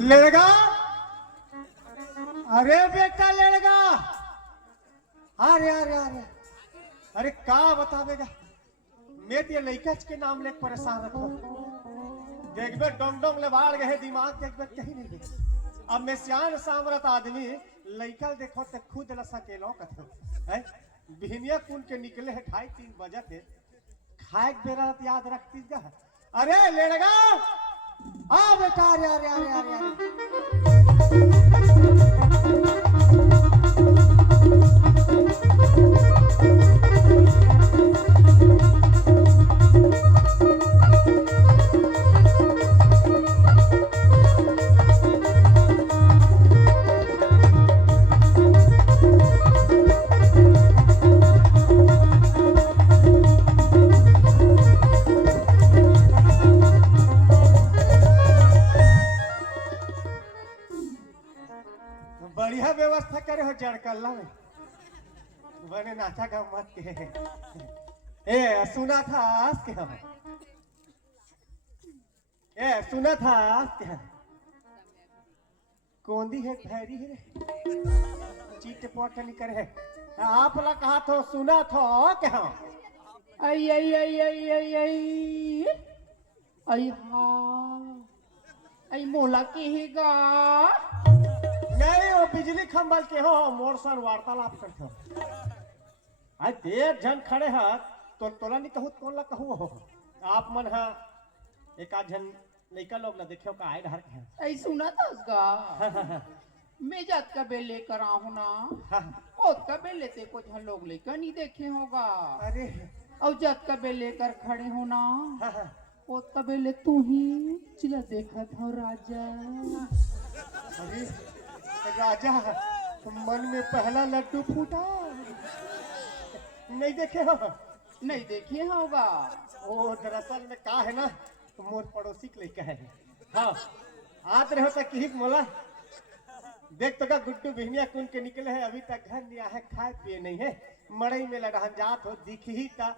लड़का, अरे बेटा लड़का, अरे अरे अरे अरे का बतावेगा। मैं तो ये लड़का के नाम ले परेशान रखो। देखबे डोंग डोंग ले बाढ़ गए दिमाग देखबे कहीं नहीं गए। अब मैं सियान सामरत आदमी लड़का देखो तो खुद ल सकेलो कथो है। बिहनिया कुन के निकले है 2:30-3 बजे थे। खाए के बेरा याद रखती जा। अरे लड़का, आ बेटा, अरे अरे अरे अरे अरे बढ़िया व्यवस्था करे हो जड़कल्ला में बने नाचा का मत के। ए सुना था आज के हम, ए सुना था आज के हम कौंदी है भैरी है चीट पोट निकर है। आप ला कहा तो सुना था के हम आई आई आई आई आई आई आई हाँ आई मोला केहेगा नहीं वो बिजली खंभल के हो मोर सन वार्तालाप करते हो। आज देर जन खड़े हैं तो तोला नहीं कहूँ कौन ला कहूँ हो। आप मन है एक आध जन लड़का लोग ना देखियो का आए ढार के आई सुना था उसका मैं जात का बेल लेकर आहू ना ओत का बेल लेते कुछ हम लोग लेकर नहीं देखे होगा। अरे और जात का बेल लेकर खड़े हो ना ओत का बेल ले तू ही चिला देखा था राजा। अरे राजा मन में पहला लड्डू फूटा नहीं देखे हो। नहीं देखे होगा। ओ दरअसल में का है ना मोर पड़ोसी के लेके है। हाँ आत रहो तक ही मोला देख तो का गुड्डू बिहनिया कुन के निकले है अभी तक घर नहीं आया खाए पिए नहीं है। मड़ई में लड़हन जात हो दिखी ही ता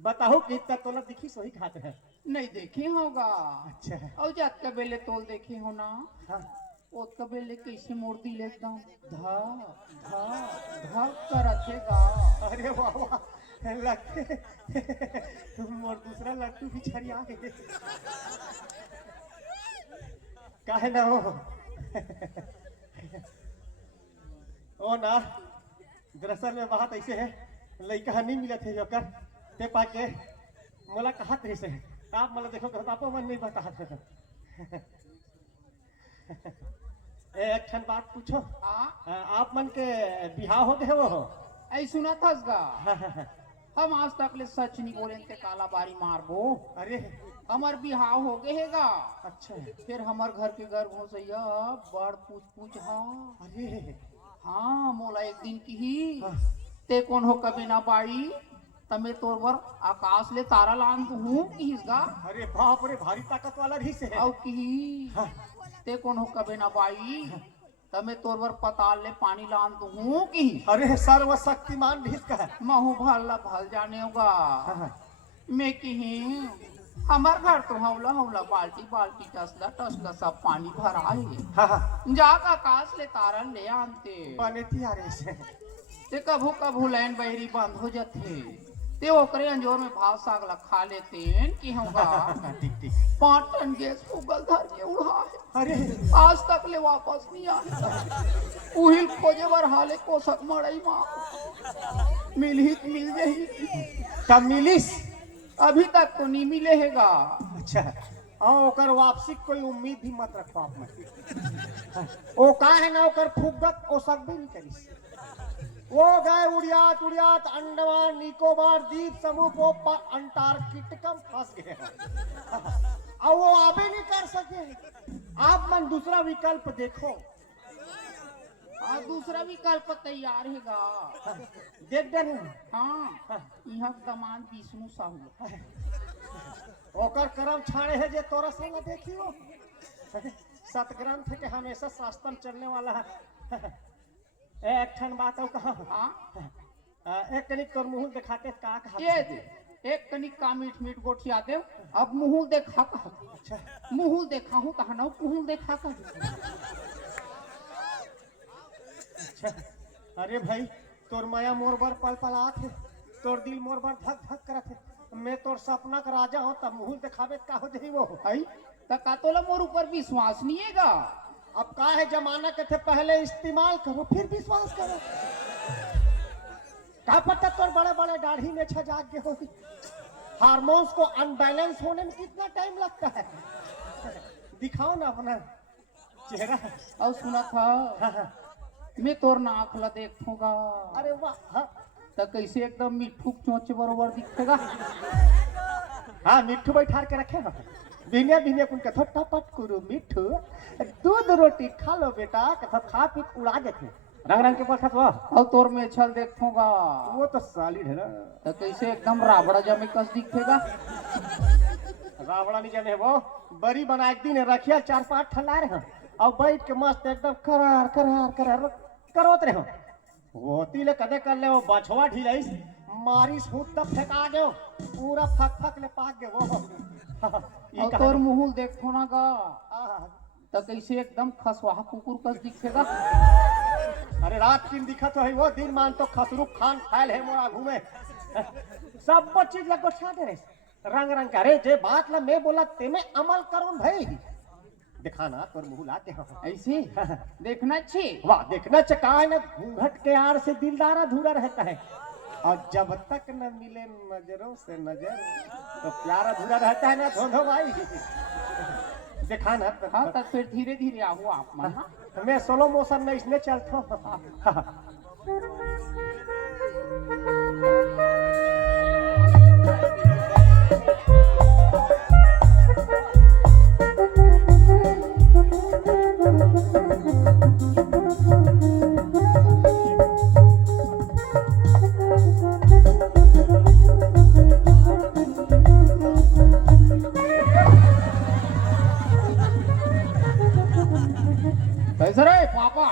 बताओ कि ता तोला दिखी सोही खाते है। नहीं देखे होगा। अच्छा और जात का बेले तोल देखे हो ना हाँ ओत का बेले कैसे मोड़ दी ले एकदम धा धा धा कर रखेगा। अरे वाह वाह लगते मोर दूसरा लड्डू भी छड़िया गए काहे ना हो। ओ ना दरअसल में बात ऐसे है लड़का नहीं मिला थे जो कर ते पाके मोला कहा थे से आप मला देखो कहता आपो मन नहीं बता एक ठन बात पूछो। आप मन के बिहाव हो गए वो ऐ सुना था उसका हम आज तक ले सच नहीं बोले ते काला बारी मारबो। अरे हमार बिहाव हो गए हैगा। अच्छा फिर हमार घर के घर घोसैया बड़ पूछ पूछ हा। अरे हाँ मोला एक दिन की ही हाँ। ते कौन हो कभी ना बाड़ी तमे तोर वर आकाश ले तारा लान तू हूँ की इसका अरे बाप रे भारी ताकत वाला रही से है। औ की हाँ। ते कौन हो कभी ना बाड़ी तमे तोर वर पताल ले पानी लान तू हूँ की अरे सर्वशक्तिमान भी इसका है। महू भल भल जाने होगा। मैं की हमार घर तो हौला हौला बाल्टी बाल्टी टसला टसला सब पानी भरा है। जाका आकाश ले तारा ले आनते बने तियारे से ते कभू कभू लाइन बहरी बंद हो जाते ते ओकरे अंजोर में भाव साग ला खा लेते कि होगा। टिक टिक 5 टन गैस उगल धर के उड़ा है। अरे आज तक ले वापस नहीं आया। उहिल खोजे बर हाले कोसक मड़ई मां मिल ही मिल जाही तब मिलिस अभी तक तो नहीं मिले हैगा। अच्छा हाँ ओकर वापसी कोई उम्मीद भी मत रखो आप मत। ओ का है ना ओकर फुगत ओ सब भी नहीं करिस। वो गए उड़ियात उड़ियात अंडमान निकोबार द्वीप समूह को अंटार्कटिकम फंस गए और वो आबे नहीं कर सके। आप मन दूसरा विकल्प देखो। दूसरा विकल्प तैयार हैगा। देख दे हाँ यहाँ कमान विष्णु साहू ओकर करम छाड़े है जे तोरा संग देखियो। सतग्रंथ के हमेशा शास्त्र चलने वाला है। एक ठन बात हो कहा एक कनिक तोर मुंह दिखाते का कहा ये दे एक कनिक का मीठ मीठ गोठिया दे। अब मुहुल देखा का अच्छा मुहुल देखा हूँ कहा ना कुहुल देखा का। अच्छा अरे भाई तोर माया मोर बर पल पल आत है, तोर दिल मोर बर धक धक करत है। मैं तोर सपना का राजा हूँ तब मुंह दिखावे का हो जाई वो आई तका तोला मोर ऊपर विश्वास नहीं हैगा। अब का है जमाना के थे पहले इस्तेमाल करो फिर विश्वास करो। का पता तोर बड़े बड़े दाढ़ी में छजाग के होगी। हार्मोन्स को अनबैलेंस होने में कितना टाइम लगता है। दिखाओ ना अपना चेहरा। और सुना था हाँ, हाँ। मैं तोर ना आंखला देखूंगा। अरे वाह हाँ। तो कैसे एकदम मिठू चोंच बरोबर दिखेगा। हाँ मिठू बैठा के रखे हो बिने बिने कुन कथो टपट कुरु मिठू दूध रोटी खा लो बेटा कथो खा पी के उड़ा देते रंग रंग के बैठा वो। और तोर में छल देखूंगा। वो तो सालिड है ना। तो कैसे एकदम राबड़ा जमे कस दिखेगा। रावड़ा नहीं जमे वो बड़ी बना एक दिन रखिया 4-5 ठला रहे और बैठ के मस्त एकदम करार करार करार करोत रहे वो तीले कदे कर ले वो बछवा ढिलाइस मारी सूट तब फेंका गयो पूरा फक फक ले पाक गए वो। और तोर मुहुल देखो ना का आहा। तो कैसे एकदम खसवाहा कुकुर कस दिखेगा। अरे रात किन दिखा तो है वो दिन मान तो खसरूख खान खायल है मोरा घूमे सब चीज लगो छाटे रे रंग रंग का रे जे बात ला मैं बोला ते में अमल करूं भाई। दिखाना तोर मुंह लाते हो ऐसे देखना चाहिए। वाह देखना चका है ना घूंघट के आड़ से दिलदार अधूरा रहता है और जब तक न मिले नजरों से नजर तो प्यार अधूरा रहता है ना धोधो भाई। दिखाना हाँ तब फिर धीरे धीरे आओ आप मना। मैं सोलो मोशन में इसने चलता हूँ। कैसे रे पापा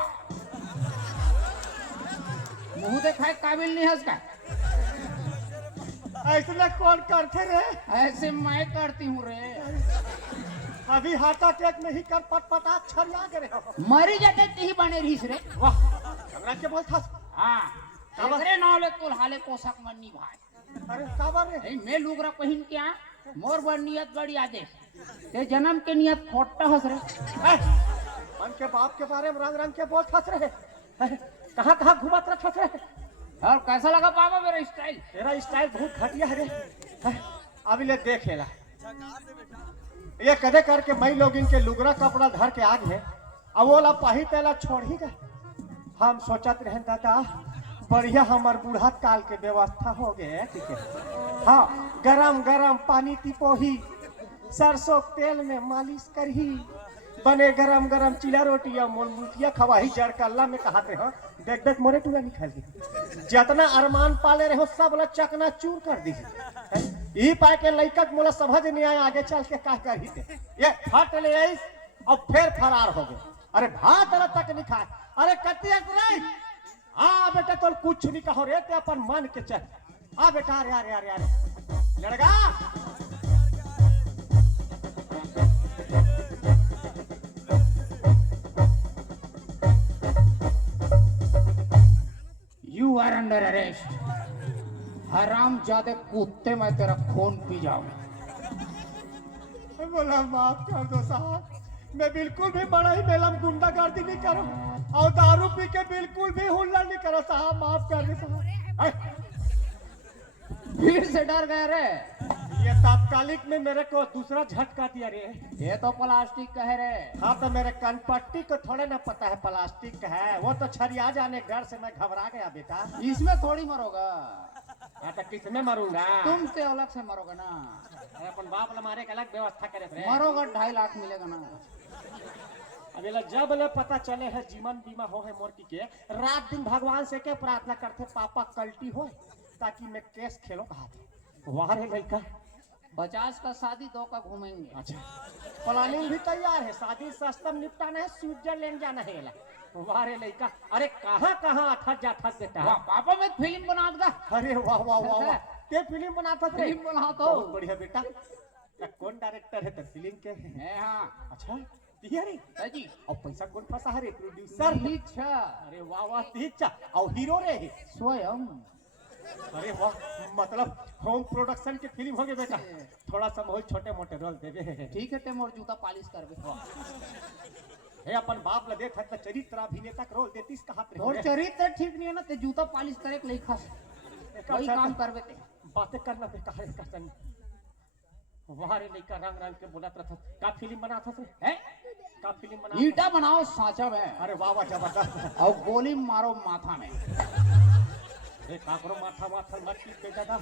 मुंह देखाए काबिल नहीं है उसका। ऐसा कौन करते रे ऐसे मैं करती हूँ रे। अभी हार्ट अटैक में ही कर पट पटा छरिया गए हो। मरी जाते ही बने रहीस रे। वाह हमरा के बोल था। हाँ अरे नौले कुल हाले पोषक मन्नी भाई। अरे काबर रे ए, मैं लुगरा पहन के आ मोर बड़ नियत बड़ी आदेश ते जन्म के नियत खोटा हस रे। मन के बाप के बारे में रंग रंग के बोल फंस रहे कहाँ कहाँ घुमात रहे फंस रहे। और कैसा लगा पापा मेरा स्टाइल। तेरा स्टाइल बहुत घटिया है रे। अभी ले देखेला ये कदे करके मई लोग इनके लुगरा कपड़ा धर के आ गए अब वो ला पाही तेला छोड़ ही गए। हम सोचत रहे दादा बढ़िया हमार बूढ़ा काल के व्यवस्था हो गए ठीक है। हाँ गरम गरम पानी तिपोही सरसों तेल में मालिश करही बने गरम गरम चिला रोटी या मुलमुटिया खवाही जड़ कल्ला में कहते हो देख देख मोरे टुआ निकाल दी जितना अरमान पाले रहे हो सब ला चकना चूर कर दी। यही पाए के लइका मोला समझ नहीं आया आगे चल के का करी थे ये फट ले आई और फिर फरार हो गए। अरे भात तक नहीं खाए। अरे कतिया रे हाँ बेटा तो कुछ नहीं कहो रे ते अपन मन के चल आ बेटा अरे अरे अरे अरे लड़का यू आर अंडर अरेस्ट। हराम जादे कुत्ते मैं तेरा खून पी जाऊं। बोला माफ कर दो साहब मैं बिल्कुल भी बड़ा ही मेलम गुंडागर्दी नहीं करो और दारू पी के बिल्कुल भी हुल्ला नहीं करो साहब माफ कर दे साहब। भीड़ से डर गए रे। ये तात्कालिक में मेरे को दूसरा झटका दिया रे। ये तो प्लास्टिक का है रे। हाँ तो मेरे कनपट्टी को थोड़े ना पता है प्लास्टिक का है वो तो छरिया जाने डर से मैं घबरा गया बेटा। इसमें थोड़ी मरोगा। हाँ तो किसमें मरूंगा तुम से अलग से मरोगा ना। अरे अपन बाप मारे के अलग व्यवस्था करे थे मरोगा 2.5 लाख मिलेगा ना। अभी जब ले पता चले है जीवन बीमा हो है मोर की के रात दिन भगवान से के प्रार्थना करते पापा कल्टी हो ताकि मैं केस खेलो कहा था वहां रे लड़का 50 का शादी 2 का घूमेंगे। अच्छा प्लानिंग भी तैयार है शादी सस्ता निपटाना है स्विट्जरलैंड जाना है वाह रे लड़का। अरे कहाँ कहाँ अठत जाठत बेटा। वाह पापा मैं फिल्म बना दूंगा। अरे वाह वाह वाह वाह ते फिल्म बनाता थे? फिल्म बनाता बहुत हूँ। बढ़िया बेटा। तो कौन डायरेक्टर है तेरे फिल्म के? है हाँ अच्छा तिया रे। है जी और पैसा कौन फंसा है रे? प्रोड्यूसर? इच्छा अरे वाह वाह तीचा। और हीरो रे? स्वयं अरे वाह, मतलब होम प्रोडक्शन की फिल्म हो गई बेटा। थोड़ा सा बहुत छोटे मोटे रोल देवे। ठीक है ते मोर जूता पालिश करबे हे अपन बाप ला देख त चरित्र अभिनेता का रोल देतीस का हाथ और चरित्र ठीक नहीं है ना ते जूता पालिश करे के लेखा वही काम करबे ते बातें करना बेटा है करसन। वाह रे लइका रंग रंग के बोलत रहत। का फिल्म बनात हस रे? है का फिल्म बना? ईटा बनाओ सांचा में अरे वाह वाह जबरदस्त। और गोली मारो माथा में ए काकरो माथा माथा मत पीट बेटा दा।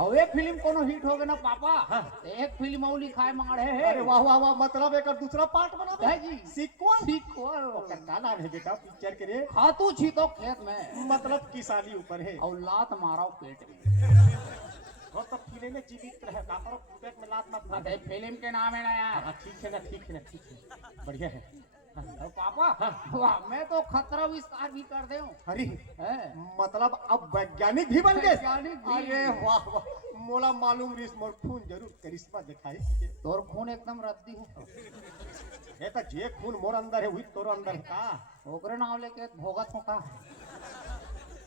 और एक फिल्म कोनो हिट हो गए ना पापा हाँ। तो एक फिल्म और लिखाए मांग रहे अरे वाह वाह वाह, मतलब एक दूसरा पार्ट बना है जी सीक्वल। सीक्वल ओकर का नाम है बेटा पिक्चर के रे? खातू छीतो खेत में मतलब किसानी ऊपर है। और लात मारो पेट में वो तो फिल्म में जीवित रहे काकरो पेट में लात मत मार। अरे फिल्म के नाम है ना यार हाँ ठीक है ना ठीक है ना ठीक है बढ़िया है। हाँ। और पापा हाँ। वाह मैं तो खतरा विस्तार भी कर दे हूँ अरे है मतलब अब वैज्ञानिक भी बन गए? वैज्ञानिक भी। अरे वाह वाह, मोला मालूम रिस मोर खून जरूर करिश्मा दिखाई। तोर खून एकदम रद्दी है ये तो जे खून मोर अंदर है वही तोर अंदर है का? ओकरे नाम लेके भोगत हो का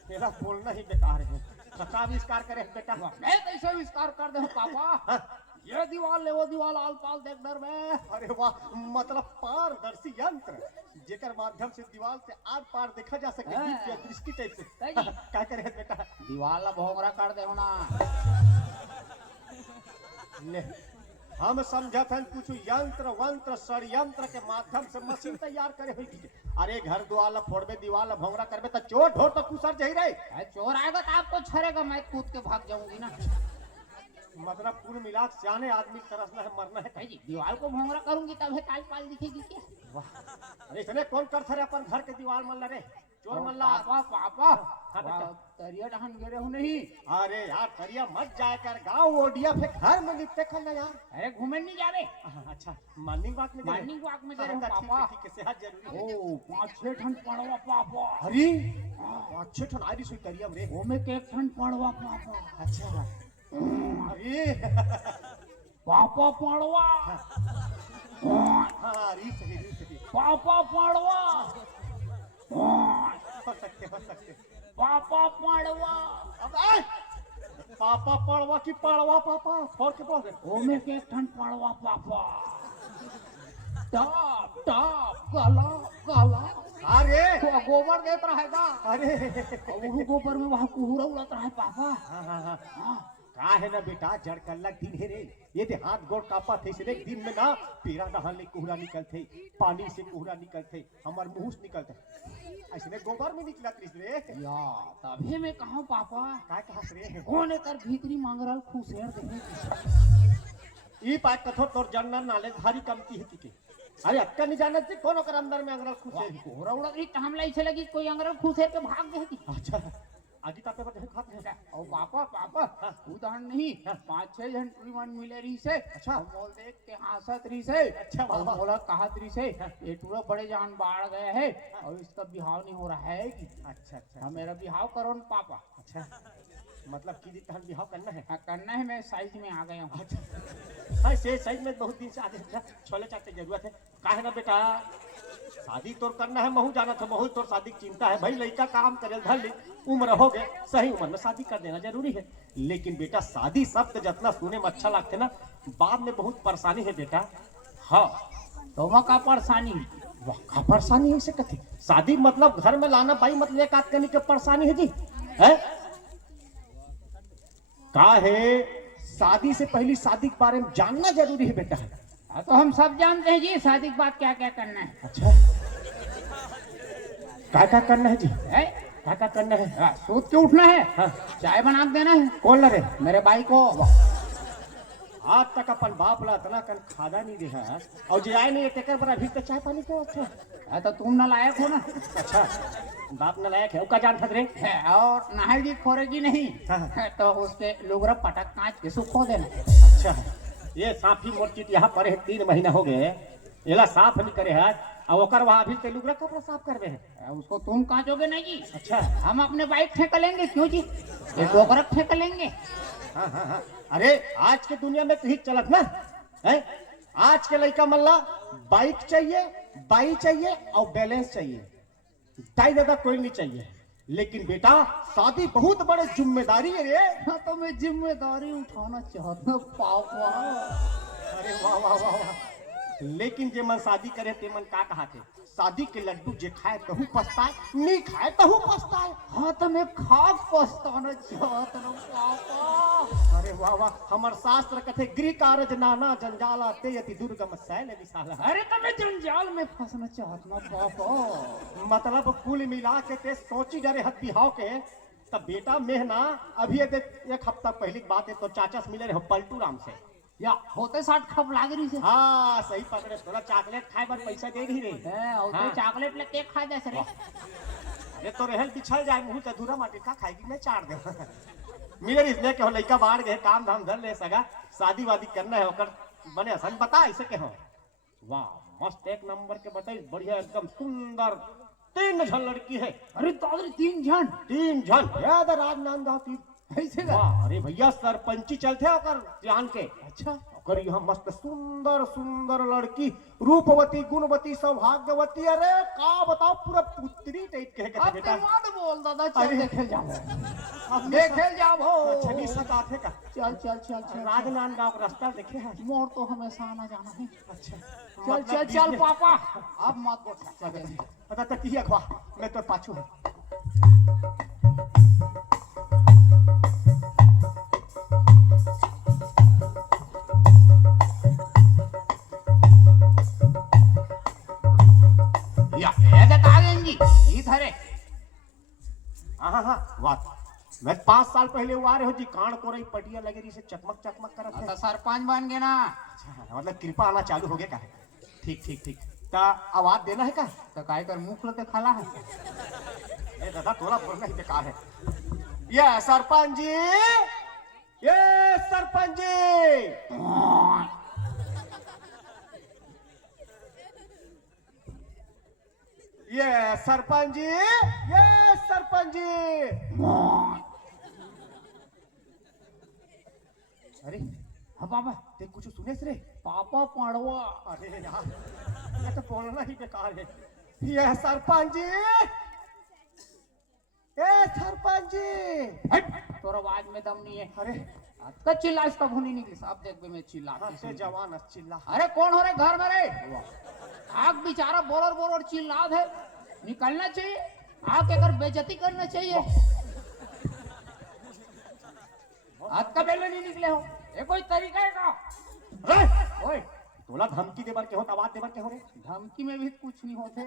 तेरा बोलना ही बेकार है। का आविष्कार करे बेटा? मैं कैसे आविष्कार कर दे हूँ पापा ये दीवार ले वो दीवार आल पाल देख डर में अरे वाह, मतलब पारदर्शी यंत्र जेकर माध्यम से दीवार से आर पार देखा जा सके। हाँ। दिव्य दृष्टि टाइप से। है जी। क्या करे बेटा? दीवार ला भोंगरा कर दे हो ना ले हम समझत हन कुछ यंत्र वंत्र षड्यंत्र के माध्यम से मशीन तैयार करे हुई। अरे घर द्वार ला फोड़बे दीवार ला भोंगरा करबे तो चोर ढोर तो कुसर जही रहे। चोर आएगा तो आपको छड़ेगा मैं कूद के भाग जाऊंगी ना मतलब कुल मिला के सियाने आदमी तरसना है मरना है। है जी दीवार को भोंगरा करूंगी तब है काल पाल दिखेगी क्या वाह, इसने कौन कर थे अपन घर के दीवार मन ला रे? चोर मन ला। पापा पापा हाँ बेटा। वाह, तरिया डहन गिरे हो नहीं अरे यार करिया मत जाए कर गाँव ओडिया फिर घर में लिखते खल यार। अरे घूमे नहीं जा रहे अच्छा मॉर्निंग वॉक में मॉर्निंग वॉक में गए हो ठीक है पापा ठीक है सेहत जरूरी है। ओ 5-6 ठन पड़वा पापा अरे अच्छे ठन आई सुई करिया रे। वो में के एक ठन पड़वा पापा अच्छा अरे पापा पड़वा हाँ री सही पापा पड़वा हो सकते। पापा पड़वा अब ए! पापा पड़वा की पड़वा पापा फोड़ के बोल दे। वो में के एक ठन पड़वा पापा टॉप टॉप गला गला अरे तो गोबर देत रहेगा अरे और वो गोबर में वहाँ कुहरा उड़त रहे पापा हाँ हाँ हाँ हाँ का है ना बेटा जड़ कल्ला दिन है रे। ये दे हाथ गोड़ कापा थे इसलिए दिन में ना पेरा नहान ले कोहरा निकलते पानी से कोहरा निकलते हमार मुंह से निकलते ऐसे गोबर में निकला रे। या तभी मैं कहूँ पापा का कहा रे? कौन कर भीतरी मांग रहा खुशेर देखे ई पाक कथो तोर जनरल नॉलेज भारी कमती है की। अरे अक्का नहीं जाने थे कौन ओकर अंदर में अंगरल खुश है। कोहरा उड़ा रही तो हमला ऐसे लगी कोई अंगरल खुशेर के भाग देगी अच्छा आगे तापे पर खाते हैं। और पापा पापा उदाहरण नहीं 5-6 जन ट्रीमन मिले रही से अच्छा। और मोल देख के हंसत रही से अच्छा, और वाह। मोला कहत रही से ये टूरा बड़े जान बाढ़ गए है और इसका बिहाव नहीं हो रहा है कि अच्छा अच्छा हाँ मेरा बिहाव करो न पापा अच्छा मतलब की तहन बिहाव करना है। हाँ करना है मैं साइज में आ गया हूँ अच्छा हाँ से सही में बहुत दिन से आगे छोले चाटे जरूरत है। का है ना बेटा शादी तोर करना है महू जाना था महू तोर शादी की चिंता है भाई लड़का काम करे धर ली उम्र हो गए सही उम्र में शादी कर देना जरूरी है। लेकिन बेटा शादी शब्द जितना सुने में अच्छा लगते ना बाद में बहुत परेशानी है बेटा। हाँ तो वहाँ का परेशानी वाह का परेशानी है कथे शादी मतलब घर में लाना भाई मतलब एक आदमी के परेशानी है जी है का है शादी से पहली शादी के बारे में जानना जरूरी है बेटा। हाँ तो हम सब जानते हैं जी शादी के बाद क्या क्या करना है अच्छा क्या करना है जी? है क्या करना है? हाँ, सूत के उठना है हाँ। चाय बना के देना है कौन लरे मेरे भाई को आज तक अपन बाप ला इतना कन खादा नहीं रहा और जे आए नहीं तेकर बड़ा भी तो चाय पानी के अच्छा। हाँ, तो तुम ना लायक हो ना अच्छा बाप न लायक है का जान खतरे है और नहाएगी खोरेगी नहीं हाँ। तो उसके लुगरा पटक कांच के सुखो देना अच्छा ये साफी मोरचिट यहाँ पर है 3 महीना हो गए एला साफ नहीं करे है और ओकर वहाँ भी ते लुगरा कपड़ा साफ करवे है उसको तुम कांचोगे नहीं जी अच्छा हम अपने बाइक फेंक लेंगे क्यों जी ये डोकरा फेंक लेंगे हाँ। अरे आज के दुनिया में कहीं चलत ना है। आज के लड़का मल्ला बाइक चाहिए और बैलेंस चाहिए, दाई दादा कोई नहीं चाहिए। लेकिन बेटा शादी बहुत बड़े जिम्मेदारी है रे। हाँ तो मैं जिम्मेदारी उठाना चाहता हूँ पापा। अरे वाह वाह वाह वाह। लेकिन जे मन शादी करे ते मन का कहा थे, शादी के लड्डू जे खाए तहु पछताए, नहीं खाए तहु पछताए। हाँ तो मैं खा पछताना चाहता हूँ पापा। अरे वाह वाह। हमर शास्त्र कथे गृह कारज नाना जंजाला ते यति दुर्गम शैल विशाला। अरे तो मैं जंजाल में फंसना चाहता हूँ पापा। मतलब कुल मिला के ते सोची डरे हथ बिहाव के। तब बेटा मेहना अभी एक हफ्ता पहले की बात है, तो चाचा से मिले रहे पलटू राम से, या होते 60 खप लाग रही से। हाँ सही पकड़े। थोड़ा चॉकलेट खाए पर पैसा दे रही रे। होते हाँ। चॉकलेट ले केक खा दे सरे। अरे तो रहल बिछल जाए मुंह तो दूरा माटी का खाएगी मैं चार दे। मिले इसलिए के हो लड़का बाढ़ गए, काम धाम धर ले सगा, शादी वादी करना है ओकर बने सन बता ऐसे के हो। वाह मस्त एक नंबर के बताई, बढ़िया एकदम सुंदर 3 जन लड़की है। अरे दादरी 3 जन। 3 जन याद राज नाम गाती ऐसे का? वाह। अरे भैया सरपंची चलते ओकर जान के। अच्छा ओकर यहाँ मस्त सुंदर सुंदर लड़की, रूपवती गुणवती सौभाग्यवती। अरे का बताओ पूरा पुत्री टाइप के है अब बेटा। ते मत बोल दादा, चल अरे। देखे जाओ। अब देखे जाओ। छनी सताथे का चल चल चल चल। राजनांद गांव का रास्ता देखे है। मोर तो हमेशा आना जाना है। अच्छा चल मतलब चल बीच चल में- पापा। अब मत बोल। पता तक की अखवा मैं तो पाछू है। या ऐसे तागेंगी इधर है। हाँ बात मैं 5 साल पहले वो आ रहे हो जी, कान कोरई पटिया लगे रही से चकमक चकमक करत है। तो सरपंच बन गए ना। अच्छा मतलब कृपा आना चालू हो गया का है। ठीक ठीक ठीक। ता आवाज देना है का? तो काय कर मुख लगे खाला है। ए दादा थोड़ा बोलना ही बेकार है। ये सरपंच जी, ये सरपंच जी। ये सरपंच जी, ये सरपंच जी। अरे हाँ पापा। ते कुछ सुने रे? पापा पड़वा। अरे यार ये तो बोलना ही बेकार है। ये सरपंच जी, ए सरपंच जी। तोर आवाज में दम नहीं है। अरे तो चिल्ला, इसका भूनी निकली साहब, देख बे मैं चिल्ला। हाँ ते जवान चिल्ला। अरे कौन हो रे घर में रे? आग बेचारा बोलर बोलर चिल्ला है, निकलना चाहिए। आग अगर बेइज्जती करना चाहिए। आज का बेले नहीं निकले हो, ये कोई तरीका है का? ओए तोला धमकी देबर के हो, आवाज देबर के हो रे? धमकी में भी कुछ नहीं होते।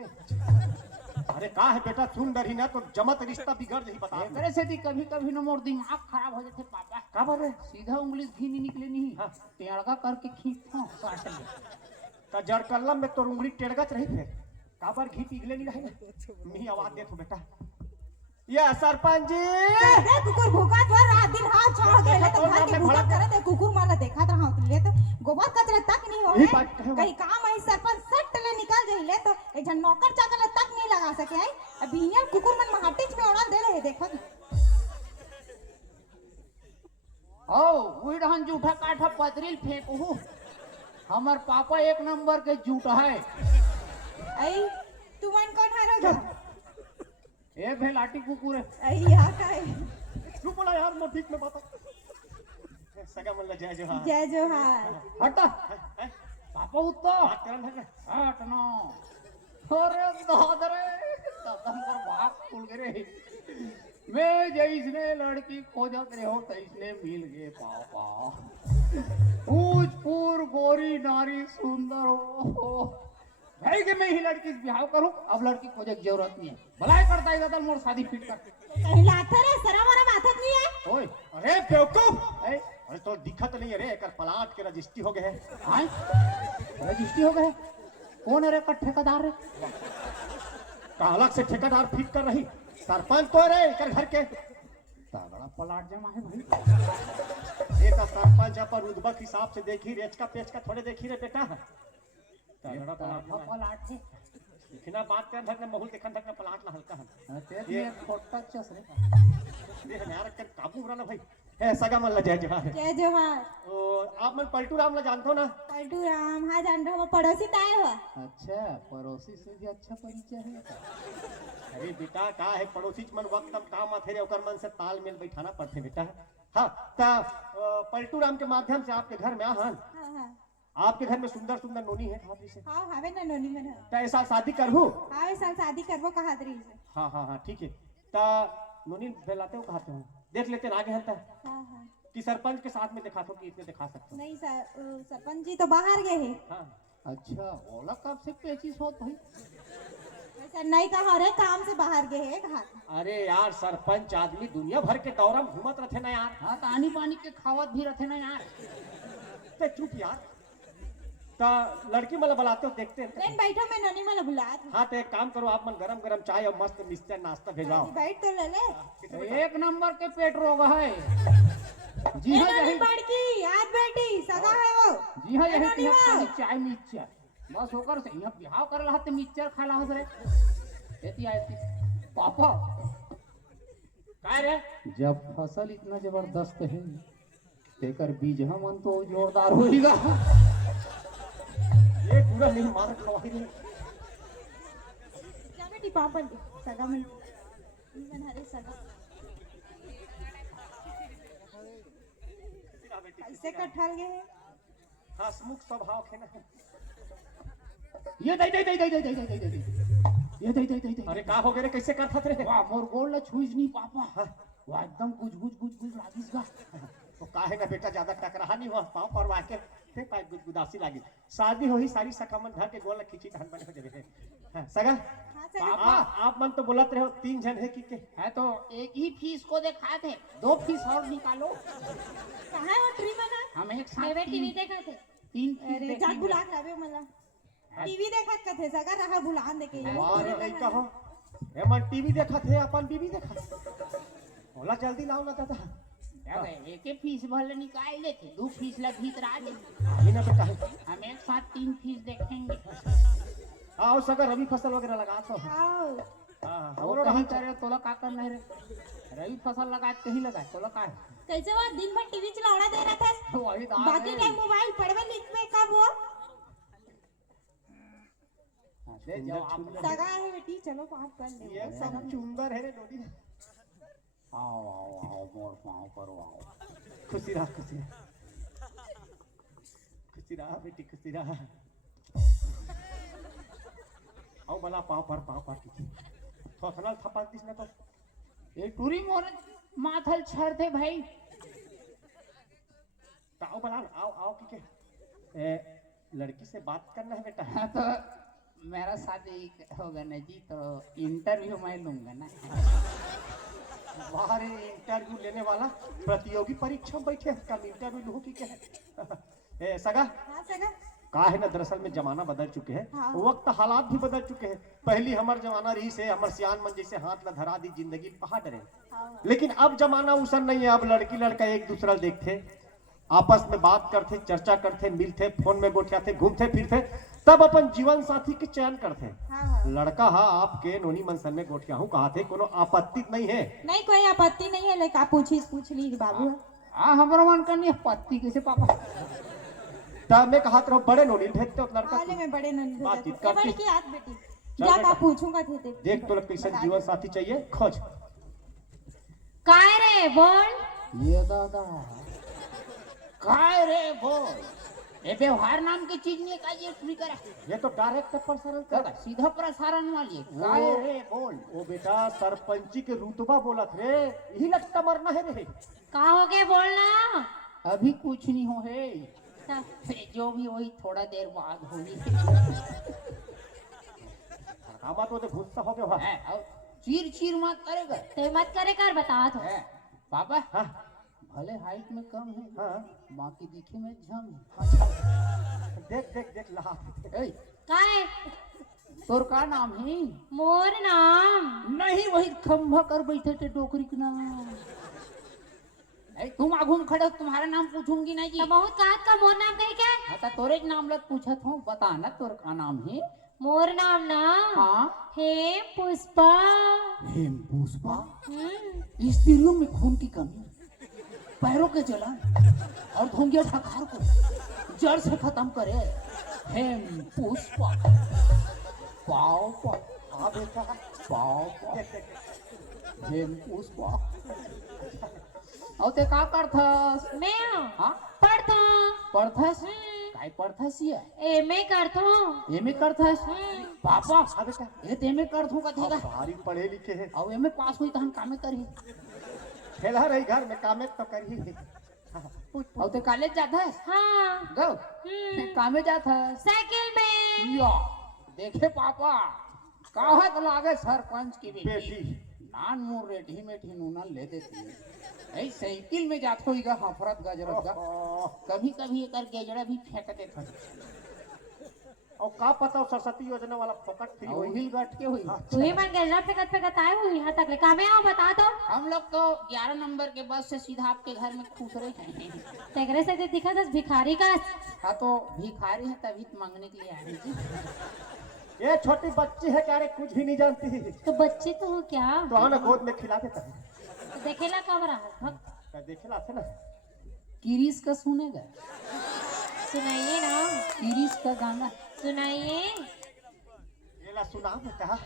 अरे का है बेटा, सुन डरी ना तो जमत रिश्ता बिगड़ जाही। बता एकरे से ती कभी कभी न मोर दिमाग खराब हो जाते पापा। का बात है? सीधा उंगली घी नहीं निकले नहीं। हाँ। टेढ़ा करके खींचता काट ले। ता जड़ कल्लम में तो उंगली टेढ़गत रही फिर का बार घी पिघले नहीं रहे। नहीं आवाज दे तो बेटा। ये सरपंच जी। दे कुकुर भूखा तो रात दिन हाथ छोड़ के ले तो घर के भूखा करे दे कुकुर माला देखा रहा हूं ले तो गोबर कचरा तक नहीं हो यही बात है। कहीं काम है सरपंच सट ले निकल जाई ले तो एक जन नौकर चाकर तक नहीं लगा सके है। अभी यहाँ कुकुर मन महाटिच में उड़ा दे रहे देखो। ओ वही रहन जूठा काठा पतरील फेंकू। हमार पापा एक नंबर के जूठा है। आई तू मन कौन है रो ए भेलाटी कुकुर है। आई यहाँ का है। चुप बोला यार, मैं बीच में बात सगा मन जय जोहार। जय जोहार। हटा पापा उत्तो बात करन है ना। हट नो। अरे दादरे दादम पर भाग खुल गए। मैं जैसने लड़की खोजत रहे हो तैसने मिल गए पापा। पूछ पूर गोरी नारी सुंदर हो भाई के मैं ही लड़की से ब्याह करूं। अब लड़की खोजे की जरूरत नहीं है। भलाई करता है दादा मोर शादी फिट कर। कहीं लाथा रे सरा मरा माथा नहीं है। ओए अरे बेवकूफ। अरे तो दिक्कत नहीं है रे, एकर प्लाट के रजिस्ट्री हो गए है। हां रजिस्ट्री हो गए। कौन है रे का ठेकेदार रे? कालक से ठेकेदार फिट कर रही। सरपंच तो रे एकर घर के तगड़ा प्लाट जमा है भाई। ये तो सरपंच पर उद्बक हिसाब से देखी, रेच का पेच का थोड़े देखी रे बेटा। तगड़ा प्लाट है। लिखना बात कर धक महूल देखन धक प्लाट ना हल्का है। तेरे में फोटो चस रे। देख यार कर काबू रहा ना भाई। है सगा मन ला जय जोहार। जय जोहार। ओ आप मन पलटू राम ला जानते हो ना? पलटू राम, हाँ जान रहे हो, पड़ोसी ताए हो। अच्छा, पड़ोसी से भी अच्छा परिचय है। अरे बेटा का है पड़ोसी मन वक्त अब काम आथे रे ओकर मन से तालमेल बैठाना पड़थे बेटा। हाँ ता पलटू राम के माध्यम से आपके घर में आहन। हाँ हाँ आपके घर में सुंदर सुंदर नोनी है खाती से। हाँ हावे ना नोनी मन है। ता ऐसा शादी करहूँ? हाँ इस साल शादी करबो कहा दरी से। हाँ हाँ हाँ ठीक है। ता नोनी बेलाते हो कहते हो देख लेते हैं आगे हंता हाँ हाँ कि सरपंच के साथ में दिखा दो कि इसमें दिखा सकते हो। नहीं सर, सरपंच जी तो बाहर गए हैं। हाँ अच्छा, ओला कब से पेचिस होत भाई? ऐसा नहीं कहा रे, काम से बाहर गए हैं कहा। अरे यार सरपंच आदमी दुनिया भर के दौरा में घूमत रहते ना यार। हाँ, तानी पानी के खावत भी रहते ना यार। ते चुप यार। ता लड़की मतलब बुलाते हो देखते हैं। लेन बैठो, मैं नोनी मन बुलात हूँ। हाँ तो एक काम करो आप मन गरम गरम चाय और मस्त मिस्टर नाश्ता भेजाओ। बैठ तो ले ले। एक नंबर के पेट रोग है। जी हाँ, नोनी यही बड़की आज बेटी सगा है वो। जी हाँ, ए यही नोनी तिहक वो। खाली चाय मिक्सचर बस होकर से यहाँ बिहाव कर रहा थे, मिक्सचर खाला हंस रे। एती आती पापा क्या रे? जब फसल इतना जबरदस्त है तेकर बीज मन तो जोरदार होएगा। ये पूरा नहीं मार खवाई रे। जा बेटी पापा सगा मन मन हरे सगा कैसे कटहल गए हैं। हंसमुख स्वभाव है ना। ये दे दे दे दे दे दे दे दे दे ये दे दे दे दे। अरे का हो गए रे कैसे करता रे? वाह, मोर गोल ला छुईज नहीं पापा। वाह एकदम गुज गुज गुज गुज लागिस गा। तो काहे ना बेटा ज्यादा टकराहा नहीं हुआ पाँव पर वाके ते पाई गुदगुदासी लागी। शादी हो ही सारी सखामन धर के गोल खींची धान बने हो जावे। हां सगा हाँ सगा। आप मन तो बोलत रहे हो 3 जन है कि के है तो एक ही फीस को देखा थे, 2 फीस और निकालो। कहाँ है वो ट्री मन है? हम एक साथ टीवी तीन देखा थे। 3 फीस अरे जान देखेंगे। बुला के लावे मला। टीवी देखत कथे सगा रहा बुलान दे के। अरे नहीं कहो ए मन टीवी देखा थे अपन बीबी देखा। बोला जल्दी लाओ ना दादा। क्या गए एक ही फीस भले निकाल लेते, 2 फीस ला भीतर आ दे। अभी ना बेटा हम एक साथ 3 फीस देखेंगे। आओ सगा रवि फसल वगैरह लगा तो। आओ हां और हमरो नहीं रहा करे तोला का करना है रे? रवि फसल लगा कहीं लगा तोला का है? कैसे वो दिन भर टीवी चलावना दे रहा था। वही तो बाकी टाइम मोबाइल पढ़वे लिखवे कब वो दे जाओ आप। सगा है बेटी, चलो पाप कर ले। ये सब चुंदर है रे नोनी। आओ आओ आओ मोर पाँव पर आओ। खुशी रहा खुशी रहा। खुशी रहा बेटी खुशी रहा। आओ बला पाँव पर थोथनल थपा दिस ना तो ये टूरी मोर माथल छर थे भाई। आओ बला आओ आओ की के लड़की से बात करना है बेटा। हाँ, तो मेरा शादी होगा ना जी, तो इंटरव्यू मैं लूंगा ना। बाहर इंटरव्यू लेने वाला प्रतियोगी परीक्षा में बैठे कम इंटरव्यू लूं की के सगा हाँ सगा। का है ना दरअसल में जमाना बदल चुके हैं। हाँ। वक्त हालात भी बदल चुके हैं। पहली हमार जमाना रही से हमार सियान मन जैसे हाथ ला धरा दी जिंदगी पहा डरे। हाँ। लेकिन अब जमाना उसन नहीं है। अब लड़की लड़का एक दूसरा देखते आपस में बात करते चर्चा करते मिलते फोन में गोठियाते घूमते फिरते तब अपन जीवन साथी के चयन करते। हाँ हाँ। लड़का हा आपके नोनी मनसन में गोठिया हूँ कहा थे कोनो आपत्ति नहीं है। नहीं कोई आपत्ति नहीं है, लेकिन आप पूछ ली बाबू। हाँ हमारा मन करनी है पत्ती कैसे पापा। तब मैं कहा रहो बड़े नोनी भेजते हो लड़का हाले में बड़े नंद बातचीत ये बड़ी करती। की याद बेटी। चल जा बेटा। का पूछूंगा थे देख तो कैसे जीवन साथी चाहिए खोज। काय रे बोल। ये दादा काय रे बोल। ये व्यवहार नाम की चीज नहीं का ये फ्री करा। ये तो डायरेक्ट प्रसारण कर। सीधा प्रसारण वाली है। काय रे बोल। ओ बेटा सरपंची के रुतबा बोलत रे यही लगता मरना है रे। का हो गए बोलना। अभी कुछ नहीं हो है, जो भी वही थोड़ा देर बाद होगी। हमारा तो गुस्सा हो गया है, और चीर चीर मत करेगा। ते मत करे कर बता तो। है, पापा हाँ भले हाइट में कम है, हाँ बाकी दिखे में झम है। देख देख देख लहा। ए, काय तोर का नाम है? मोर नाम। नहीं वही खंभा कर बैठे थे डोकरी के नाम। ए, तुम आगू में खड़े हो, तुम्हारा नाम पूछूंगी ना जी। तो बहुत काट का मोर नाम कहे क्या। हाँ, तो तोरे नाम लग पूछत हूँ, बता ना तोर का नाम है? मोर नाम ना हाँ हे पुष्पा। हेम पुष्पा। हम्म। स्त्रियों में खून की कमी। पैरों के जलन और धोंगिया ढकार को जड़ से खत्म करे। हेम पुष्पा पाव पाव हाँ बेटा पाव पाव हेम पुष्पा। और ते का करथस? मैं हाँ पढ़ता पढ़थस? काय पढ़थस ये? एमए करता एमए करथस? पापा हाँ बेटा ये तेमे करथू का हाँ, देगा भारी पढ़े लिखे है और एमए पास हुई तहन कामे करही। खेला रही घर में कामे तो करी हाँ, पूछ और ते कॉलेज जाथस? हाँ गो कामे जाथस? साइकिल में या देखे पापा कहत लागे सरपंच की बेटी बेटी नान मुर रेठी में नूनन ले देती ऐ साइकिल में जात होईगा हफरत गजरत का कभी कभी एकर गेजड़ा भी फेंक देत हस और का पता हो सरस्वती योजना वाला फोकट फ्री और होई हिल गट के हुई। तू ही मन गजरा फेंकत फेंकत आए हो यहाँ तक ले कामे आओ बता दो। हम लोग तो 11 नंबर के बस से सीधा आपके घर में खुश रहे हैं। तेरे से दिखा दस भिखारी का। हाँ तो भिखारी है तभी तो मांगने के लिए आए हैं जी। ये छोटी बच्ची है क्या रे कुछ भी नहीं जानती तो बच्चे तो हो क्या तो आना गोद में खिला देता है तो देखेला कब रहा भक्त देखेला से ना किरीस का सुनेगा सुनाइए ना किरीस का गाना सुनाइए। ये ला सुना बेटा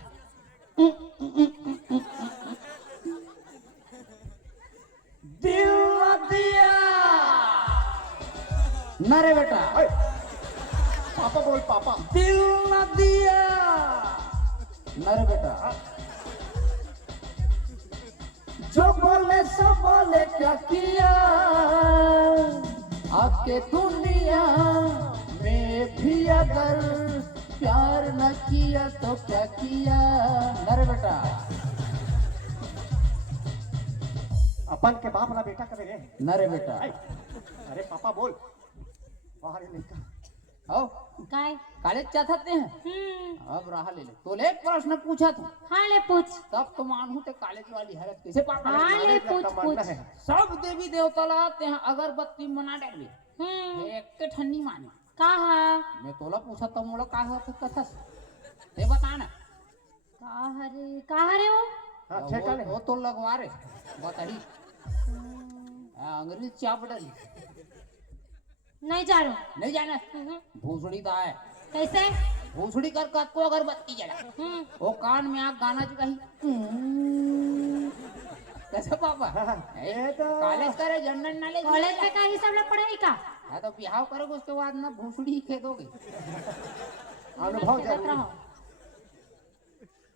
दिल दिया ना रे बेटा ओए, पापा बोल पापा दिल न दिया ना रे बेटा जो बोले सो बोले क्या किया आपके दुनिया में भी अगर प्यार न किया तो क्या किया ना रे बेटा। अपन के बाप वाला बेटा कबे रे ना रे बेटा आई, अरे पापा बोल बाहर लेकर आओ काय कॉलेज चाहते हैं अब रहा ले तो ले एक प्रश्न पूछा था हाँ ले पूछ तब तो मानू ते कॉलेज वाली हैरत कैसे पापा हाँ ले पूछ पूछ सब देवी देवता लाते हैं अगरबत्ती मना डाली एक के ठन्नी माने कहा मैं तोला पूछा तो मोला का है कथा ये बता ना कहा रे वो हाँ ठेका ले वो तो लगवा रे बताही अंग्रेजी चाप डाली नहीं जा रहा नहीं जाना भूसड़ी दा है कैसे भूसड़ी कर को अगरबत्ती जला वो कान में आग गाना जो कही कैसे पापा ये तो कॉलेज करे जनरल नॉलेज कॉलेज में का ही सब लोग पढ़ाई का हाँ तो बिहाव करोगे उसके बाद ना भूसड़ी ही खेदोगे अनुभव खेलत जरूर रहो।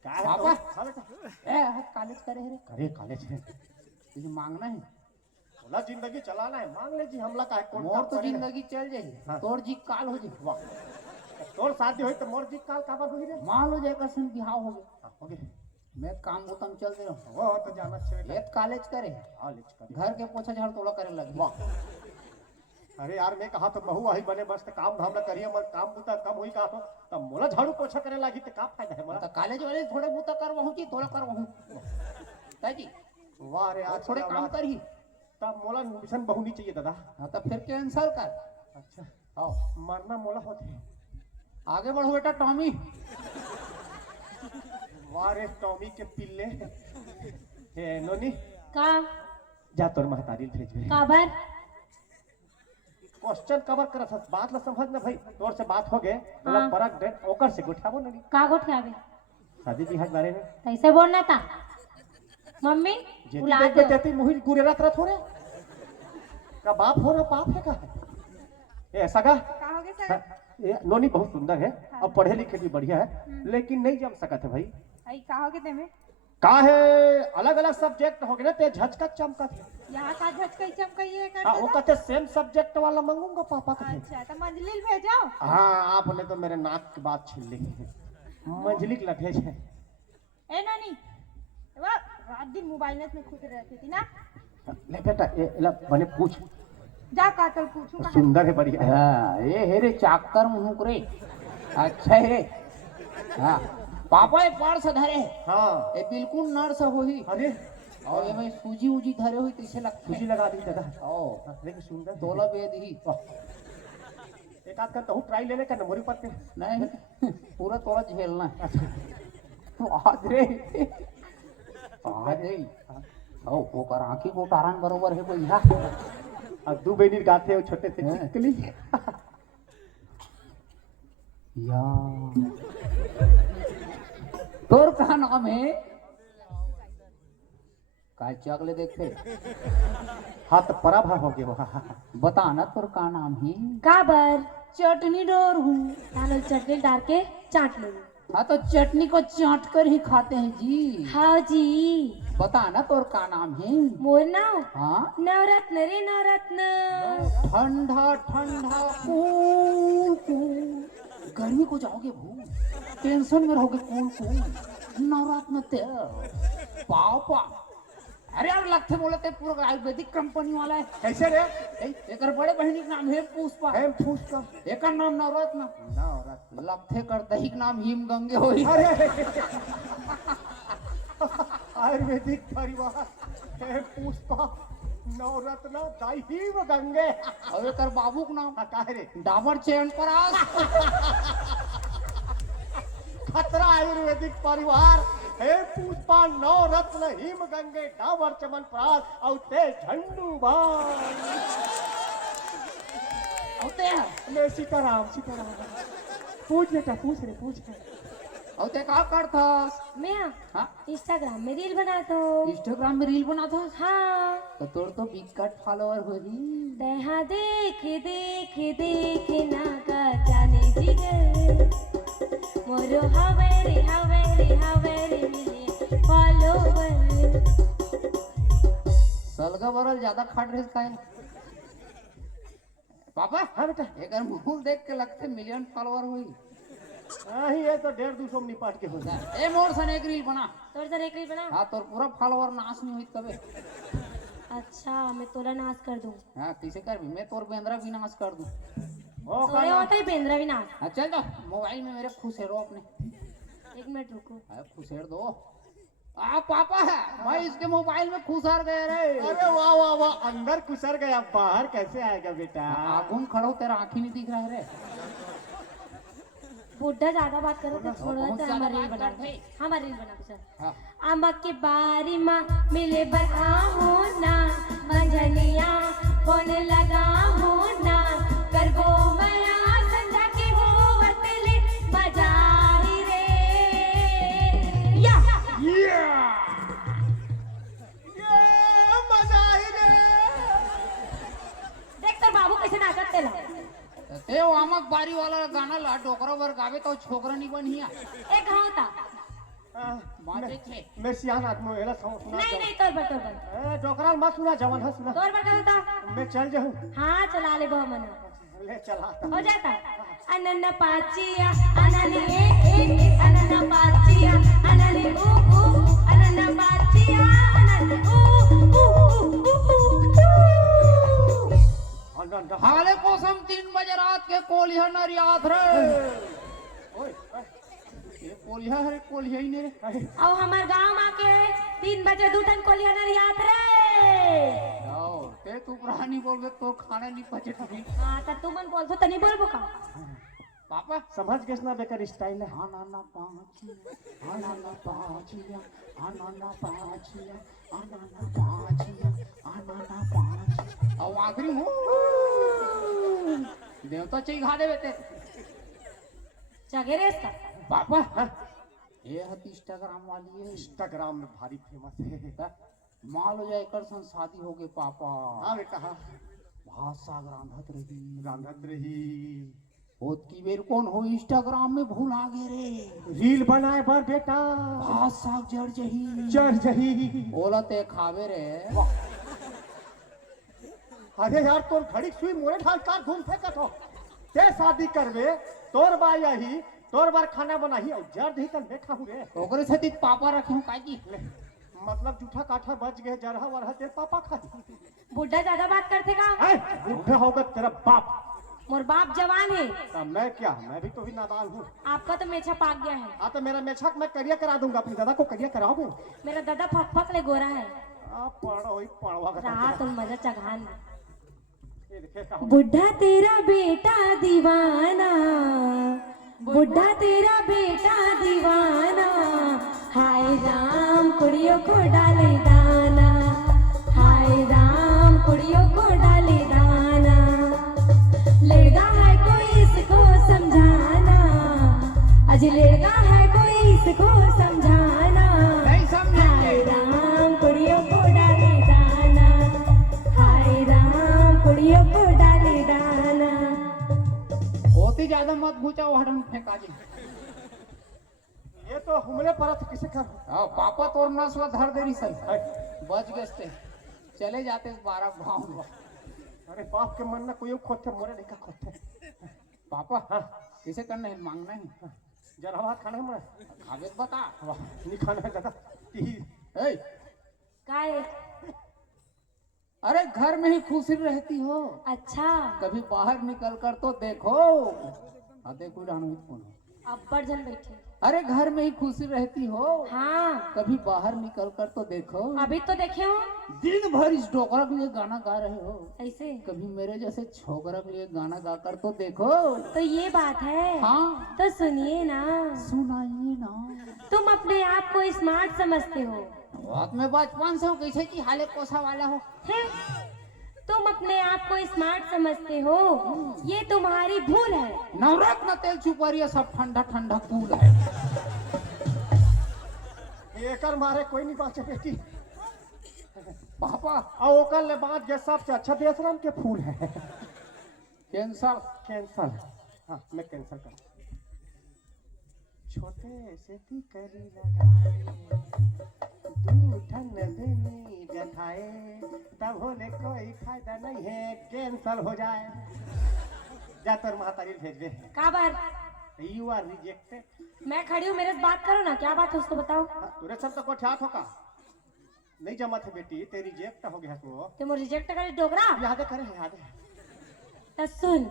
क्या है पापा? तो? हाँ बेटा ए कॉलेज करे रे अरे कॉलेज है तुझे मांगना है बोला जिंदगी चलाना है मांग ले जी हमला का है कौन मोर काम तो करेगा? जिंदगी चल जाएगी हाँ। तोर जी काल हो जाए वाह तोर शादी हुई तो मोर जी काल काबर हुई रे मान लो जाए कसन बिहाव हो गया हाँ, हो गया मैं काम बोतम चल दे रहा हूँ वो तो जाना चाहिए एक कॉलेज करे कॉलेज कर घर के पोछा झाड़ तोड़ा करे लगे वाह अरे यार मैं कहा तो बहू आई बने बस तो काम धाम ना करिए मगर काम बुता कम हुई कहा तो तब मोला झाड़ू पोछा करे लगी तो का फायदा है मोला तो कॉलेज वाले थोड़े बूता करवाऊँ जी थोड़ा करवाऊँ जी वाह रे और आज थोड़े काम कर ही तब मोला मिशन बहू नहीं चाहिए दादा हाँ तो फिर कैंसल कर अच्छा आओ मरना मोला होते आगे बढ़ो बेटा टॉमी वाह रे टॉमी के पिल्ले हे नोनी का जा तोर महतारी भेजबे काबर क्वेश्चन कवर करत हस बात ला समझ ना भाई तोर से बात हो गए तोला हाँ। परक दे ओकर से गुठाबो नहीं का गोठे आवे शादी बिहार बारे में कैसे बोलना था मम्मी जेती बुला देख दो के तेती मुहिल गुरेरा तरह थोड़े का बाप हो ना बाप है का ए सगा कहोगे सर हाँ, ये नोनी बहुत सुंदर है और पढ़े लिखे भी बढ़िया है लेकिन नहीं जम सकत है भाई आई कहोगे तेमे का है अलग अलग सब्जेक्ट हो गए ना ते झचका चमकत है यहाँ का झटका चमकाइए हाँ वो कहते सेम सब्जेक्ट वाला मांगूंगा पापा का अच्छा तो मंजलिल भेजो हाँ आपने तो मेरे नाक की बात छीन ली मंजली के लठे है ए नानी वाह रात दिन मोबाइल में खुद रहती थी ना ले बेटा ये ला बने पूछ जा कातल पूछूं कहाँ सुंदर है बढ़िया है हाँ ये है रे चाकर मुँह रे अच्छा है रे हाँ पापा ये पर्स धरे है हाँ ये बिल्कुल नर्स हो ही अरे और ये भाई सूजी उजी धरे हुई कैसे लगती तुझी लगा दी दादा ओ हाँ, लेकिन सुंदर तोला बेद ही एक आध का तो ट्राई लेने का नंबर पर पे नहीं पूरा तोला झेलना है आज रे आज रे ओ ओकर आंखी को तारन बरोबर है भैया अब दू बहनी गाते हो छोटे से हैं? टिकली या तोर का नाम है काय चकले देखते हाथ परा भर हो गया बता ना तोर का नाम है काबर चटनी डोर हूँ दाल चटनी डाल के चाट लो। हाँ तो चटनी को चाट कर ही खाते हैं जी हाँ जी। बता ना तोर का नाम है मोर नाव हाँ नवरत्न रे नवरत्न। ठंडा ठंडा कूल कूल गर्मी को जाओगे भू टेंशन में रहोगे कूल कूल नवरत्न तेल पापा अरे यार लगते बोलते पूरा आयुर्वेदिक कंपनी वाला है कैसे रे एक बड़े बहनी का नाम है पुष्पा हेम फूस का एक नाम नवरत्न नवरत्न लगते कर दही का नाम हिम गंगे होई अरे आयुर्वेदिक परिवार हेम पुष्पा नवरत्न दही व गंगे और एक बाबू का नाम काहे रे डाबर च्यवनप्राश खतरा आयुर्वेदिक परिवार हे पुष्पा नवरत्न हिम गंगे डाबर च्यवनप्राश और ते झंडू बाण होते हैं मैं सीताराम पूछ बेटा पूछ रे पूछ होते का करथस मैं हाँ इंस्टाग्राम में रील बनाता हूँ। इंस्टाग्राम में रील बनाता हाँ तो तोर तो बिकट फॉलोअर हो रही दहा देख देख देख ना का जाने जिगर मोरो हवेरे मिले फॉलोवर। सलगा बरल ज्यादा खाट रहे का पापा हाँ बेटा एक मुंह देख के लगते मिलियन फॉलोअर हुई नहीं ये तो 150-200 में निपट के हो जाए ए मोर सन एक रील बना तोर जरा एक रील बना। हाँ तोर पूरा फॉलोअर नाश नहीं हुई तबे अच्छा मैं तोला नाश कर दूँ। हाँ किसे कर भी मैं तोर बेंद्रा भी नाश कर दूं ओ तोरे होता ही बेंद्रा भी नाश। हाँ चल जाओ मोबाइल में मेरे खुशेरो अपने 1 मिनट रुको। अरे खुशेर दो पापा है भाई इसके मोबाइल में खुशार गए रे अरे वाह वाह वाह अंदर कुसर गया बाहर कैसे आएगा बेटा आगुन खड़ो तेरा आँखी नहीं दिख रहा है रे बुढ़ा ज्यादा बात करो तो छोड़ो बहुत तो ज्यादा हमारी रील बात बना करते हैं। हमारी रील बना सर। हाँ अम्मा के बारी माँ मिले बना हो ना मंझनिया होने लगा हो ना कर गो मया संजा के हो वतले बजाई रे या ये मजा ही रे देख तर बाबू कैसे नाचत तेला ते वो आमक बारी वाला गाना ला डोकरा वर गावे तो छोकरा नहीं बनिया एक गाँव था बाते छे मैं सियान आदमी हेला सुना नहीं तोर बर डोकराल मत सुना जवान है सुना तोर बर था। मैं चल जाऊं हाँ चला ले बहु मना ले चला हो जाता अनन्ना पाचिया अनने ए अनन्ना पाचिया अनने ऊ अनन्ना पाचिया अनने हाले कोसम 3 बजे रात के कोलिया नरियात रे ओए ये कोलिया है कोलिया ही नहीं रे और हमार गांव में के 3 बजे दूठन कोलिया याद रे आओ ते तू पुरानी बोल के तो खाना नहीं पचे ठीक हां त तू मन बोलतो तनी बोलबो का पापा समझ के ना बेकर स्टाइल है आना पाँचिया आना पाँचिया आना पाँचिया आना पाँचिया आना पाँचिया और आखिरी हो देवता चाहिए खा दे बेटे जगे रे इसका पापा ये हत इंस्टाग्राम वाली है इंस्टाग्राम में भारी फेमस है मान लो जाए कर सन शादी हो गई पापा हाँ बेटा हाँ भात साग रांधत रही रांधत रही होत की बेर कौन हो इंस्टाग्राम में भूल आ गए रे रील बनाए बर बेटा भात साग जड़ जही चढ़ जही बोला ते खावे रे अरे यार तोर घड़ी सुई मोरे ढाल का घूम फेंकत हो ते शादी करबे तोर बा यही तोर बार खाना बनाही और जड़ दही तन देखा हूँ रे ओकरे से ती पापा रखे हूँ काजी मतलब जूठा काठा बच गए जरहा वरहा तेरे पापा खाई बुढ़ा ज्यादा बात करते का बुढ़ा होगा तेरा बाप मोर बाप जवान है तो मैं क्या मैं भी तो भी नादान हूँ आपका तो मेछा पाक गया है हाँ तो मेरा मेछक मैं करिया करा दूंगा अपने दादा को करिया कराओगे मेरा दादा फक फक ले गोरा है आप पढ़ो ही पढ़वा का रहा तुम मजा चघान ये देखे का बुढ़ा तेरा बेटा दीवाना बुढ़ा तेरा बेटा दीवाना हाय राम कुड़ियों को डाले दाना अज लड़का है कोई इसको समझाना। नहीं समझेंगे। हाय राम कुड़ियों को डाले दाना, हाय राम कुड़ियों को डाले दाना। बहुत ही ज्यादा मत घुचाओ, हरम फेंका दे। ये तो हमले पर किसे कर पापा तोर नस्ल धर देरी सही बच गए चले जाते 12 गाँव। अरे बाप के मन ना कोई खोते मोरे नहीं का खोते पापा हाँ किसे करना है मांगना है जरा भात खाना है मोरे खावे तो बता। वाह नहीं खाना है दादा ए, काय? अरे घर में ही खुशी रहती हो, अच्छा कभी बाहर निकल कर तो देखो। देखो कौन अब्बर जन बैठे। अरे घर में ही खुशी रहती हो, हाँ कभी बाहर निकल कर तो देखो। अभी तो देखे हो दिन भर इस डोकरा के लिए गाना गा रहे हो, ऐसे। कभी मेरे जैसे छोकरा के लिए गाना गा कर तो देखो। तो ये बात है। हाँ तो सुनिए ना, सुनाइए ना। तुम अपने आप को स्मार्ट समझते हो। बात में बचपन से हो कैसे की हाले कोसा वाला हो। तुम अपने आप को स्मार्ट समझते हो, ये तुम्हारी भूल है। नवरत्न तेल सुपारी सब ठंडा ठंडा कूल है। एकर मारे कोई नहीं बाचे बेटी पापा और ओकर ले बात के सबसे अच्छा बेसरम के फूल है। कैंसर कैंसल हाँ मैं कैंसल कर छोटे से करी लगाए दूठन देनी जठाए तब होने कोई फायदा नहीं है कैंसल हो जाए। जा तोर महातारी भेज दे। का बार? You are rejected. मैं खड़ी हूँ, मेरे से बात करो ना। क्या बात है उसको बताओ। तुरे सब तो कोठ्यात होगा नहीं जमा थे बेटी तेरी रिजेक्ट हो गया तो तुम रिजेक्ट करे डोगरा। याद करे याद है। तो सुन,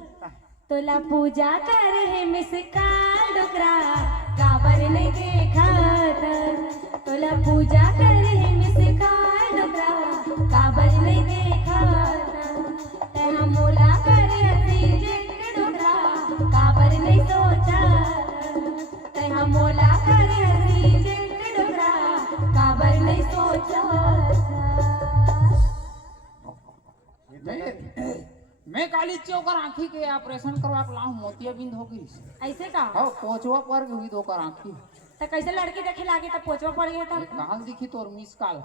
तोला पूजा करे है मिस काल डोगरा, काबर नहीं देखा था। तोला पूजा करे है मिस काल डोगरा, काबर नहीं देखा था। तेरा मोला करे रिजेक्ट डोगरा, काबर नहीं सोचा था। तेरा मोला करे रिजेक्ट डोगरा, काबर नहीं सोचा मैं मैं काली चौकर आंखी के ऑपरेशन करवा के लाऊं मोतिया बिंद हो गई। ऐसे का? हाँ पोचवा पर हुई दो कर आंखी। तो कैसे लड़की देखे लागे तो पोचवा पड़ गया था। काल दिखी तोर मिस काल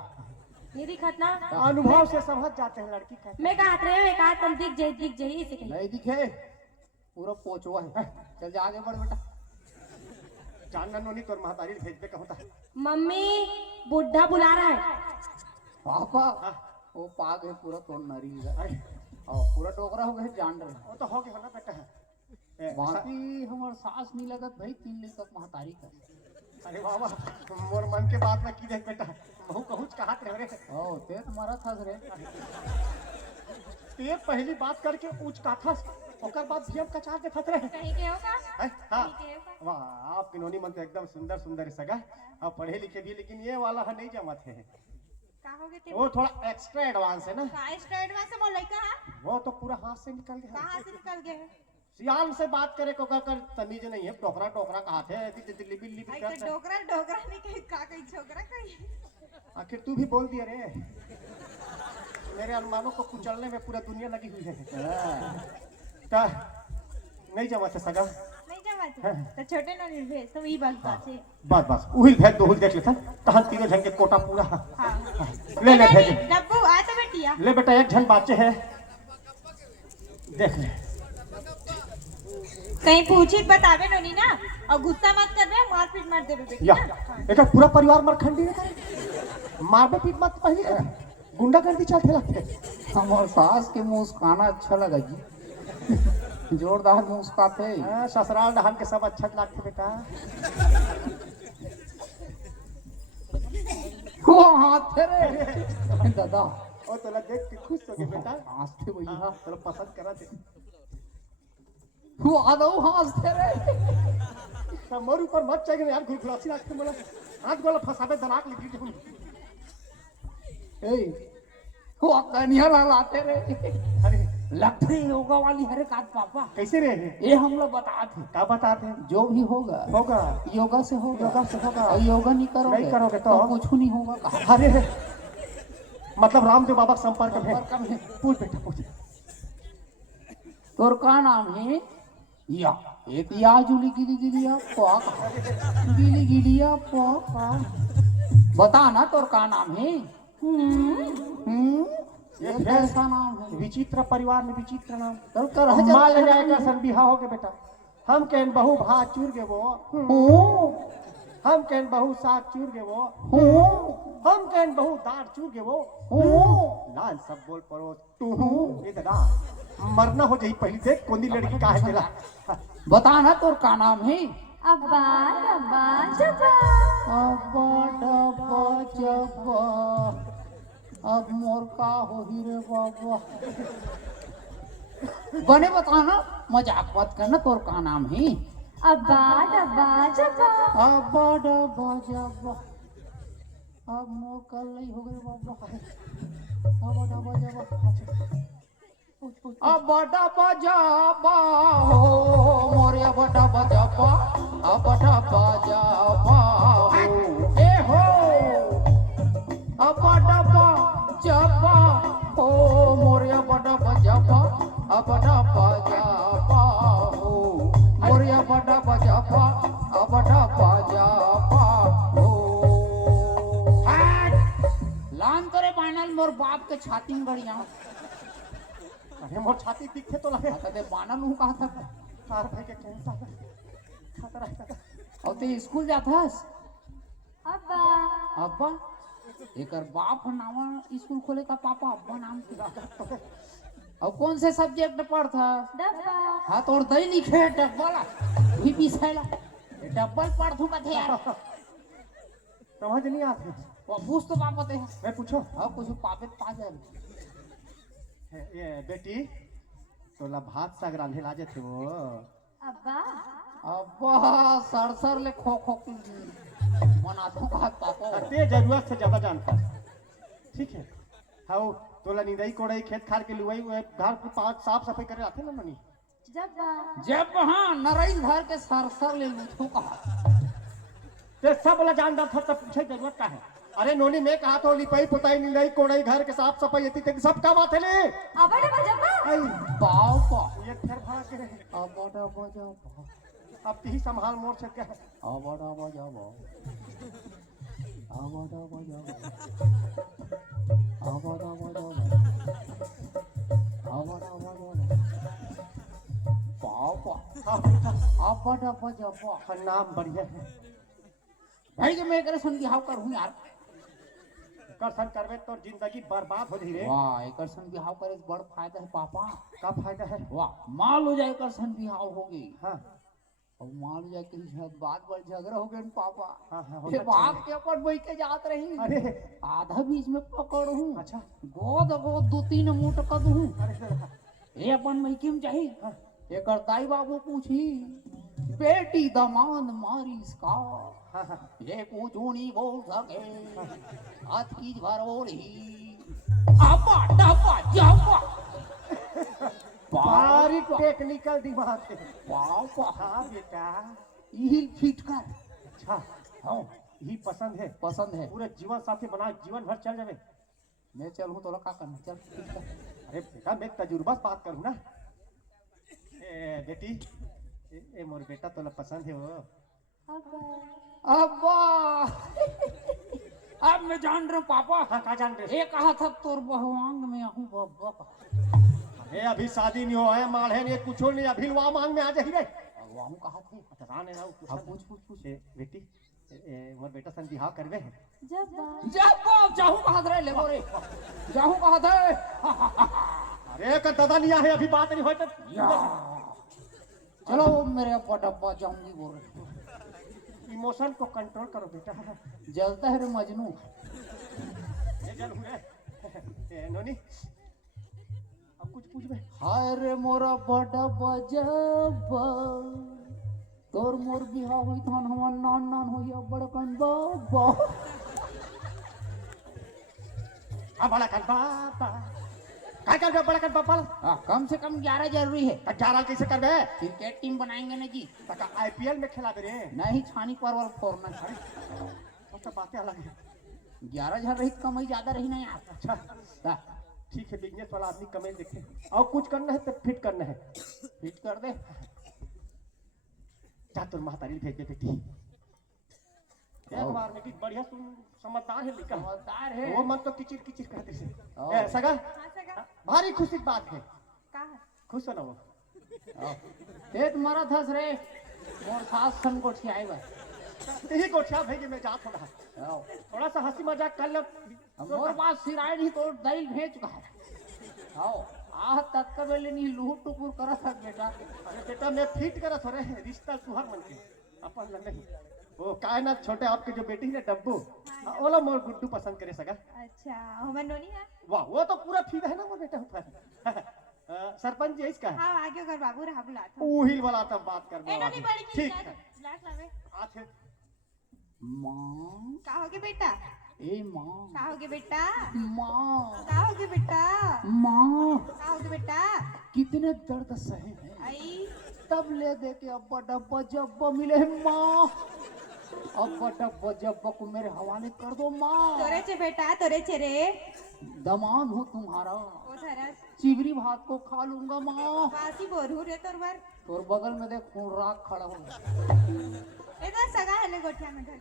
नहीं दिखत ना। अनुभव से समझ जाते हैं लड़की का। मैं कहत रहे एक आध तुम दिख जाए इसे कहीं। नहीं दिखे पूरा पोचवा है। चल जा आगे बढ़ बेटा। जानना नोनी तोर महातारी भेज दे कहता है। मम्मी बुढ़ा बुला रहा है। पापा वो पाग है पूरा तो नरी है और पूरा डोकरा हो गए जान रहे। वो तो हो गया ना बेटा। बाकी हमार सास नहीं लगत भाई 3 दिन तक महतारी का। अरे बाबा मोर मन के बात में की देख बेटा बहु कहूच कहत रहे रे। ओ ते तुम्हारा था रे। ते पहली बात करके पूछ का था ओकर बाद भीम का चार देखत रहे। कहीं के होगा? हां वाह आपकी नोनी मन तो एकदम सुंदर सुंदर सगा अब पढ़े लिखे भी लेकिन ये वाला है नहीं जमा थे। वो थोड़ा एक्स्ट्रा एडवांस है ना। एक्स्ट्रा एडवांस से बोल का वो तो पूरा हाथ से निकल गया। कहां से निकल गए? सियाल से बात करे को कर तमीज नहीं है। टोकरा टोकरा कहते हैं दिल्ली बिल्ली भी आई तो डोकरा डोकरा नहीं कहीं का कहीं छोकरा कहीं। आखिर तू भी बोल दिया रे। मेरे अरमानों को कुचलने में पूरा दुनिया लगी हुई है। ता नहीं जमा थे सगा नहीं जमा थे तो छोटे ना निर्भेज तो ई बात बात है। बस उहिल भेज दो देख लेता तहन तीनों जन के कोटा पूरा। हां ले ले भेज डब्बू आ तो बेटिया ले बेटा एक जन बाचे है देख ले। कहीं पूछी बतावे नोनी ना और गुस्सा मत कर बे मार पीट मार देबे बेटी या ना। एक पूरा परिवार मरखंडी है मारबे पीट मत पहले गुंडागर्दी चलते लगते। हमार सास के मुस्काना अच्छा लगा जी जोरदार मुस्काते। ससुराल डहान के सब अच्छा लगते बेटा। वो हाथ थे रे दादा और तोला देख के खुश हो गए बेटा। हंसते भैया तोला पसंद करा थे वो आदो हंसते रे। मोर ऊपर मत चाहिए यार घुलघुलासी रखते मला हाथ गोला फसाबे दलाक लगी थी। ए वो कन्या लाते रे। अरे लखरी योगा वाली हरे काट पापा कैसे रे ये हम लोग बताते क्या बताते हैं? जो भी होगा होगा योगा से होगा। योगा से होगा। और योगा नहीं करोगे तो कुछ नहीं होगा। अरे रे मतलब रामदेव बाबा के संपर्क में संपर्क में। पूछ बेटा पूछ। तोर का नाम है? या एतिया जुली गिली गिलिया पॉक गिली गिलिया पॉक बता ना तोर का नाम है? ये कैसा नाम है? विचित्र परिवार में विचित्र नाम। तो कर माल ले जाएगा सन बिहार हो के बेटा। हम कहन बहु भात चूर गे वो, हम कहन बहु साग चूर गे वो, हम कहन बहु दाल चूर गे वो, लाल सब बोल परो तू ये दादा मरना हो जाई पहली देख कोनी लड़की का है तेरा। बता ना तोर का नाम है? अब्बा डब्बा जब्बा। अब्बा डब्बा जब्बा। अब मोर का हो ही रे बाबा। बने बता ना, मजाक मत करना, तोर का नाम है? अब्बा डब्बा जब्बा। अब्बा डब्बा जब्बा। अब मोर कल नहीं हो गए बाबा। अब्बा डब्बा जब्बा। अब्बा डब्बा जब्बा हो मोरे अब्बा डब्बा जब्बा। अब्बा डब्बा जब्बा हो ए हो। अब्बा डब्बा जब्बा हो मोरे अब्बा डब्बा जब्बा। अब्बा डब्बा जब्बा हो मोरे अब्बा डब्बा जब्बा। अब्बा डब्बा जब्बा हो। लान तोरे बानल मोर बाप के छाती में बढ़िया। अरे मोर छाती दिखे तो लगे कदे बानल हूँ कहा था कार भाई के कैंसर खाता रहता था। और ते स्कूल जाथस? अब्बा अब्बा एकर बाप नावा स्कूल खोले का पापा अब्बा नाम से। और कौन से सब्जेक्ट पढ़ता? डब्बा। हाँ तो दही लिखे डब्बल भी पिसैला डब्बल पढ़थू कथे यार। समझ नहीं आती। वो पूछ तो पापा ते मैं पूछो और कुछ पापे पा जाए। ये बेटी तोला भात साग रांधे लाजे थे वो। अब्बा अब्बा सरसर ले खो खो बनातो का पापा। ते जरूरत से ज्यादा जानता है ठीक है। हाँ तोला निदाई कोड़ाई खेत खार के लुआई घर पे पाँच साफ सफाई करे आते ना मनी। जब्बा। जब हाँ नरई धर के सरसर ले लूथो कहा ते सब ला जानता था तब पूछे जरूरत का है। अरे नोनी मैं कहा तो लिपाई पुताई निदाई कोड़ाई घर के साफ सफाई इतनी तक सब काम आते ले। अब्बा डब्बा जब्बा। आई पाव पा ये फिर भाड़ा के रहे। अब्बा डब्बा जब्बा। अब ही संभाल मोर से क्या है। अब्बा डब्बा जब्बा। अब्बा डब्बा जब्बा। अब्बा डब्बा जब्बा। अब्बा डब्बा जब्बा। पाव पा अब्बा डब्बा जब्बा। हाँ, नाम बढ़िया है। भाई जो मैं करे सुन की हाउ कर हूं यार। करसन करवे तो जिंदगी बर्बाद हो रे। वाह एकर सन बिहाव करे बड़ फायदा है पापा। का फायदा है? वाह माल हो जाए एकर सन बिहाव हो गई। हाँ और माल हो जाए कहीं बात बड़ झगड़ा हो गए पापा। हाँ हाँ ये होता बाप चाहिए। के ऊपर बैठ के जात रही। अरे आधा बीच में पकड़ हूँ। अच्छा गोद गोद 2-3 मूठ कद हूँ। अरे ये अपन मैकी में चाहिए। हाँ। एकर दाई बाबू पूछी बेटी दमाद मारी इसका। हाँ हाँ ये पूछू नहीं बोल सके हाथ की भरोड़ी। अब्बा डब्बा जब्बा। बारी टेक्निकल दिमाग है। पापा हाँ बेटा हिल फिट कर। अच्छा हाँ यही पसंद है। पसंद है। पूरे जीवन साथी बना जीवन भर चल जावे। मैं चलूँ तो लगा करना चल फिट कर। अरे बेटा मैं तजुर्बा से बात करूँ ना। बेटी ए मोर बेटा तोला पसंद है वो। अब्बा अब्बा अब मैं जान रहा हूँ पापा। हाँ कहा जान रहे। ये कहा था तोर बहुआंग में आहूँ बब्बा। अरे अभी शादी नहीं हो है माल है नहीं कुछ नहीं अभी लुआ मांग में आ जाही रे। बहुआंग कहा थे। रान है ना अब पूछ पूछ पूछ। बेटी मोर बेटा सन बिहाव करवे है। जब्बा जब जाहूँ कहा थे ले बोरे जाहूँ कहा थे। अरे का दादा नहीं है अभी बात नहीं हो तो चलो मेरे अब्बा डब्बा जाऊंगी बोल रहे। इमोशन को कंट्रोल करो बेटा। जलता है रे मजनू। ये जल हुए नोनी अब कुछ पूछ बे। हाय रे मोरा बड़ा बजबा तोर मोर बिहा होई थान हमर नान नान होई बड़कन बाबा। अब बड़ा कर बाबा क्या कर बड़ा कर बाबा। कम से कम 11 जरूरी है। 11 कैसे कर बे। क्रिकेट टीम बनाएंगे ना जी। तका आईपीएल में खेला रे। नहीं छानी परवल फोड़ना है। वो तो बातें अलग है। 11 जन रही कमाई ज्यादा रही ना यार। अच्छा ठीक है बिजनेस वाला आदमी कमेल देखे और कुछ करना है तो फिट करना है। फिट कर दे। जा तोर महतारी भेज दे बेटी एक बार में की बढ़िया सुन समझदार है लड़का समझदार है। वो मन तो किचिर किचिर कहते से आओ। ए सगा हाँ सगा भारी खुशी की बात है का है खुश हो ना वो ते तुम्हारा थस रे मोर सास सन को छियाई बा यही कोठिया भेजे मैं जा थोड़ा आओ थोड़ा सा हंसी मजाक कर ले मोर बात सिराई नहीं तो दिल भेज का आओ आह तक का बेले नहीं लूह टुकुर करा था बेटा अरे बेटा मैं फिट करा थोड़े रिश्ता तुहर मन के अपन ला नहीं वो कायनात छोटे आपके जो बेटी है डब्बू ओला मोर गुड्डू पसंद करे सका अच्छा हमार नोनी है वाह वो तो पूरा फिदा है ना मोर बेटा ऊपर सरपंच जी इसका है हाँ आगे कर बाबू रहा बुला उहिल वाला तब बात कर ए नोनी बड़ी की ठीक है लाट लावे आज है माँ का होगे बेटा ए माँ का होगे बेटा माँ का होगे बेटा माँ का होगे बेटा कितने दर्द सहे हैं आई तब ले दे के अब्बा डब्बा जब्बा मिले हैं माँ अब्बा डब्बा जब्बा को मेरे हवाले कर दो माँ तोरे चे बेटा तोरे चे रे दमान हो तुम्हारा ओ धरस चिवरी भात को खा लूंगा माँ बासी बोरू रे तोर बर और बगल में देख खून राख खड़ा हो ए तो सगा हले गोठिया में घर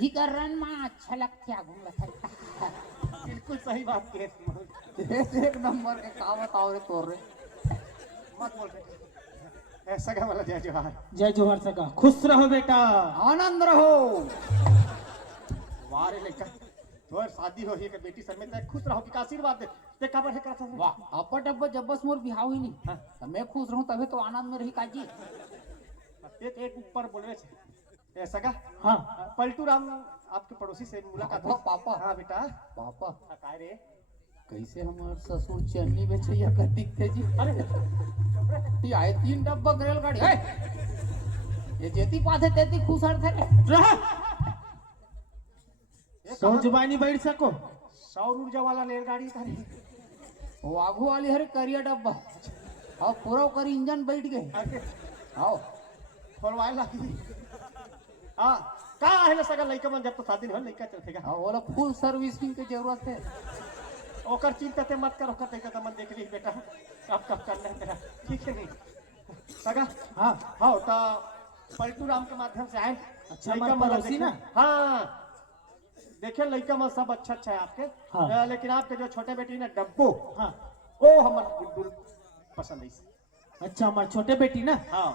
ये कर रन माँ अच्छा लगता है घूम रहा बिल्कुल सही बात की है एक नंबर के का बताओ रे तोर रे मत बोल बेटा ऐसा का वाला जय जोहार जय जोहर सका खुश रहो बेटा आनंद रहो वाह रे लड़का तोर शादी हो ही के बेटी सर में खुश रहो कि का आशीर्वाद दे ते काबर है करता है वाह अब्बा डब्बा जब्बस मोर बिहाव ही नहीं हाँ। तो मैं खुश रहूं तभी तो आनंद में रही काजी एक ऊपर बोलवे छे ए सगा हाँ पलटू राम आपके पड़ोसी से मुलाकात हुई पापा हां बेटा पापा हाँ, काय रे कैसे हमार ससुर चन्नी बेचैया कर दिखते जी अरे ये आए 3 डब्बा रेलगाड़ी है ये जेती पाथे तेती खुशार थे रहा ये सौ कहाँ- जुबानी बैठ सको सौर ऊर्जा वाला रेलगाड़ी का रे वो आगू वाली हरे करिया डब्बा और पूरा कर इंजन बैठ गए अरे आओ खोलवाए लगी हां का है ना सगा लइका मन जब तो शादी हो लइका चलतेगा हाँ बोला फुल सर्विसिंग की जरूरत है ओकर चिंता ते मत कर ओकर तैका त मन देख ली बेटा कब करना है तेरा ठीक है नहीं सगा हाँ हाँ तो पलटू राम के माध्यम से आए अच्छा, लइका हमारे मन पड़ोसी देखे- ना? हाँ देखिए लड़का में सब अच्छा अच्छा है आपके हाँ। लेकिन आपके जो छोटे बेटी ना डब्बू हाँ वो हमारा गुड्डू पसंद है अच्छा हमारे छोटे बेटी ना हाँ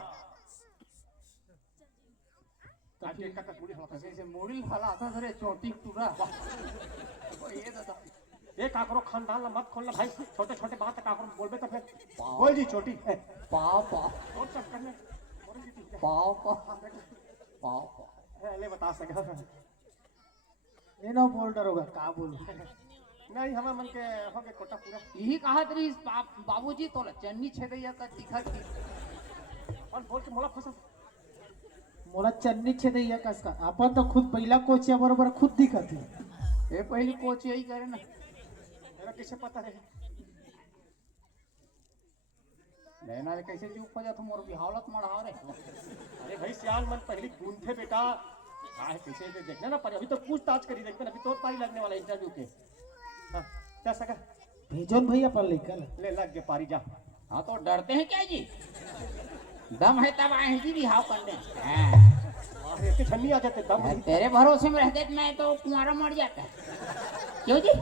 तो आज फिर- एक का पूरी होता है ऐसे मोड़ी हला था सरे चोटी टूरा ओ ये दादा ये काकरो खानदान ला मत खोलना भाई छोटे छोटे बात काकरो बोलबे तो फिर बोल जी छोटी पापा और सब करने और जी ठीक है पापा पापा ले बता सका ये ना बोल डरोगा का बोलू नहीं हमारे मन के हो गए कोटा पूरा यही कहा तरी बाबूजी तो चन्नी छेदैया का दिखा की और बोल के मोला फसा मोला चन्नी छेदैया कस का अपन तो खुद पहिला कोचिया बरोबर खुद दिखत है ये पहली कोच यही करे ना मेरा कैसे पता है लेना रे कैसे चुप हो जा तुम और बिहावलत मढ़ा रे अरे भाई सियाल मन पहली गूंथे बेटा काहे कैसे दे देखना ना पर अभी तो पूछताछ करी देखते अभी तो पारी लगने वाला इंटरव्यू के हाँ जा सका भेजोन भैया पर लेकर ले लग गए पारी जा हाँ तो डरते हैं क्या जी दम है तब आए जी बिहाव करने अरे के छन्नी आ जाते दम नहीं। तेरे भरोसे में रहते मैं तो कुंवारा मर जाता क्यों जी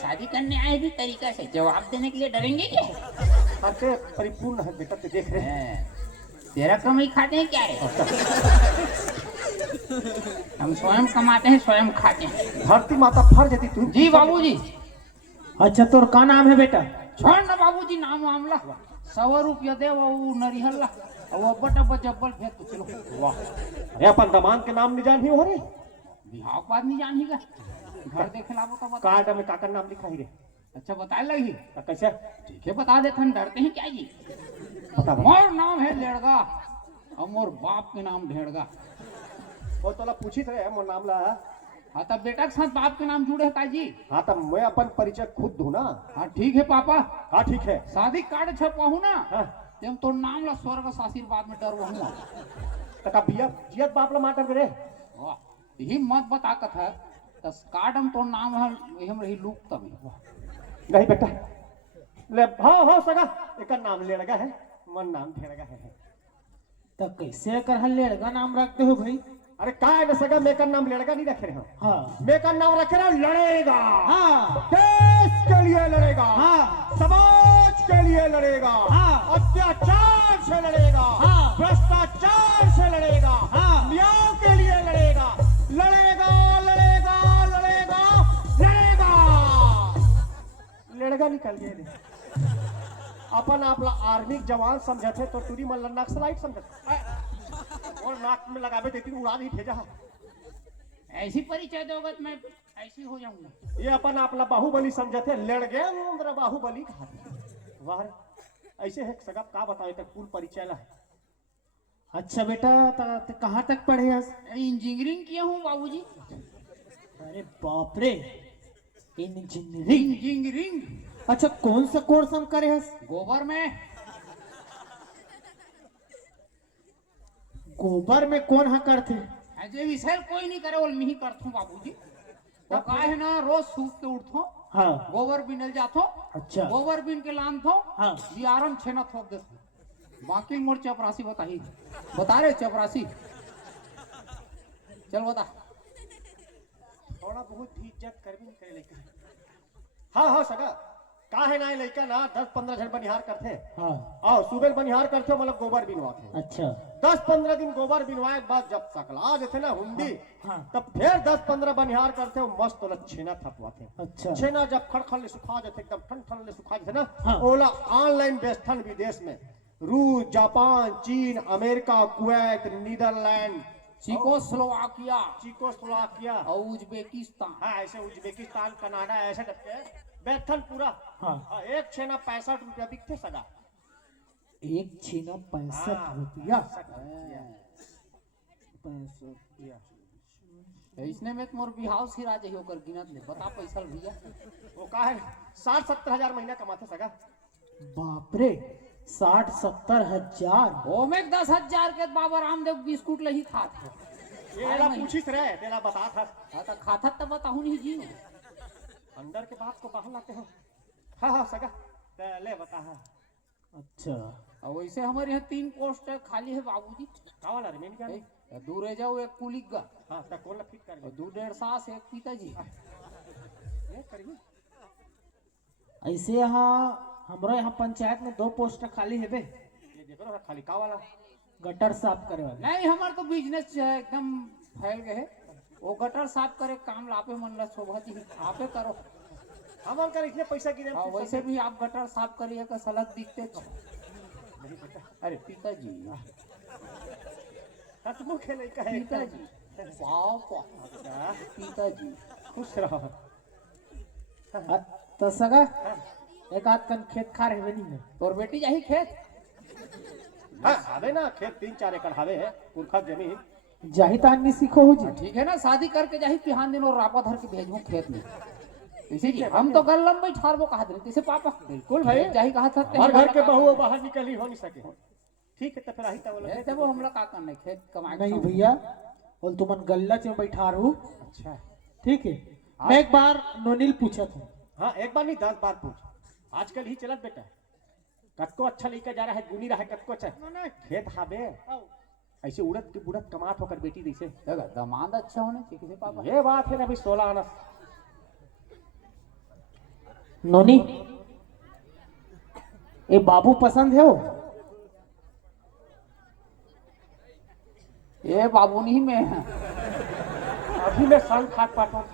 शादी करने आए भी तरीका से जवाब देने के लिए डरेंगे क्या आपके परिपूर्ण है बेटा ते देख रहे हैं तेरा कमाई खाते हैं क्या है हम स्वयं कमाते हैं स्वयं खाते हैं धरती माता फर जाती तू जी बाबूजी अच्छा तोर का नाम है बेटा छोड़ ना बाबूजी नाम मामला 100 रुपया दे वो नरिहल्ला वो बटा जब्बल फेंक तो चलो वाह अरे अपन दमान के नाम नहीं जान ही हो रे बिहाव के बाद नहीं जानी का घर देखे लाबो तो बता कार्ड में काकर नाम लिखा ही रे अच्छा बता लगी तो कैसे ठीक है बता देते हम डरते हैं क्या जी बता बता। मोर नाम है लेड़गा और मोर बाप के नाम ढेड़गा वो तोला पूछी थे मोर नाम ला हाँ तब बेटा के साथ बाप के नाम जुड़े है काजी हाँ तब मैं अपन परिचय खुद दूं ना हाँ ठीक है पापा हाँ ठीक है शादी कार्ड छपवाहू ना हाँ तेम तो नाम ला स्वर्ग से आशीर्वाद में डर वहूँ तका बिया जियत बाप ला माटर रे यही मत बता कथा तो कार्ड हम तो नाम है हम रही लूप तभी नहीं बेटा ले हाँ हाँ सगा एक नाम ले लगा है मन नाम ढेर लगा है तो कैसे कर हल लड़का नाम रखते हो भाई? अरे का है ना सगा, मैं का नाम लड़का नहीं रखे रहे हो, हाँ मैं का नाम रखे रहा हूं लड़ेगा। हाँ देश के लिए लड़ेगा, हाँ समाज के लिए लड़ेगा, हाँ। अत्याचार से लड़ेगा, हाँ। भ्रष्टाचार से लड़ेगा, हाँ। न्याय के लिए लड़ेगा, लड़ेगा लड़ेगा लड़ेगा लड़ेगा। लड़गा निकल गए अपन आपला आर्मी जवान समझे थे तो टूरी मन नक्सलाइट समझे और नाक में लगावे देती उड़ा नहीं भेजा। ऐसी परिचय दोगे तो मैं ऐसी हो जाऊंगा। ये अपन आपला बाहुबली समझे थे, लड़ गए मेरा बाहुबली कहा वाह ऐसे है सगा का बताओ तक पूर्ण परिचय ला। अच्छा बेटा कहाँ तक पढ़े आज? इंजीनियरिंग किया हूँ बाबूजी। अरे बाप रे, इंजीनियरिंग। इंजीनियरिंग अच्छा कौन सा कोर्स हम करे हस? गोबर में। गोबर में कौन हाँ करते? ऐसे विषय कोई नहीं करे बोल मैं ही करता हूँ बाबूजी। तो का है ना रोज सूख के उठो, हाँ गोबर बिनल जातो, अच्छा गोबर बिन के लानथो, हाँ बियारन छेना थोक देतो। बाकी मोर चपरासी बताही बता रहे चपरासी चल बता। थोड़ा बहुत भी इज्जत कर भी नहीं करे लड़का। हाँ हाँ सगा का है ना लड़का ना 10-15 जन बनिहार करते हाँ आओ सुबह बनिहार करते हो मतलब गोबर बिनवाते। अच्छा 10-15 दिन गोबर बिनवाए बाद जब सकला देते ना हुंडी हाँ तब फिर 10-15 बनिहार करते हो मस्त वाला छेना थपवाते। अच्छा छेना जब खड़खड़ ले सुखा जाते एकदम ठंड ठंड ले सुखा जाते ना हाँ। ओला ऑनलाइन बेचथन विदेश में रूस जापान चीन America Kuwait Netherland Czechoslovakia Czechoslovakia और उज्बेकिस्तान। हाँ ऐसे उज्बेकिस्तान कनाडा ऐसे डबके बेचथन पूरा। हाँ हाँ, एक छेना 65 रुपया बिकते सगा। एक छेना 65 हाँ, रुपया। 65 रुपया। इसने में मोर बिहाव सिरा जाही ओकर गिनत ले बता पैसा भैया। वो का है 60-70 हजार महीना कमाते सगा। बाप रे 60-70 हजार। ओ में 10,000 के बाबा रामदेव बिस्कुट लही खात है। तेरा पूछिस रहे तेरा बता था हाँ तो खाता तब बताहूँ नहीं जी। अंदर के बात को बाहर लाते हो। हाँ हाँ सगा ले बता। हाँ अच्छा और वैसे हमारे यहाँ 3 पोस्ट खाली है बाबूजी। का वाला रे मेन क्या है? दूर रह जाओ एक कुलिगा हाँ तक कौन फिट कर और 2-1.5 सास एक पिताजी। ये करिए ऐसे यहाँ हमारे यहाँ पंचायत में 2 पोस्ट खाली है बे। ये देखो ना खाली का वाला गटर साफ करे वाला। नहीं हमारे तो बिजनेस एकदम फैल गए है। वो गटर साफ करे काम लापे मन ला शोभा जी आपे करो। हम कर इसलिए पैसा गिरे हाँ वैसे भी आप गटर साफ करिए का सलग दिखते छो। नहीं बेटा अरे पिताजी तुम खेले का है पिताजी पापा अच्छा पिताजी खुश रहो। तो सगा एक आध कन खेत खा रहे नहीं है। तोर बेटी जाही खेत हाँ हावे ना खेत 3-4 एकड़ हावे है पुरखा जमीन। जाही तानी सीखो हो जी। ठीक है ना शादी करके जाही पिहान दिन और रापा धर के भेजूं खेत में। इसीलिए हम तो गल्लम में ठारबो कहा दे जैसे पापा बिल्कुल भाई जाही कहा था हर घर के बहू बाहर निकल ही हो नहीं सके। ठीक है तो फिर आही तब ए तब हमला का करना है, खेत कमाए के नहीं साथ। भैया बोल तुमन गल्ला में बैठा रहू। अच्छा ठीक है मैं एक बार नोनिल पूछा था। हाँ एक बार नहीं 10 बार पूछ। आजकल ही चलत बेटा कतको अच्छा लेकर जा रहा है गुनी रहा है कतको अच्छा ना खेत हावे ऐसे उड़द की बुड़द कमात होकर बेटी जैसे देखा दामाद अच्छा होने चाहिए किसी पापा। ये बात है ना अभी 16 आना। नोनी ये बाबू पसंद है वो? ये बाबू नहीं मैं अभी मैं संग खाट पाता हूँ।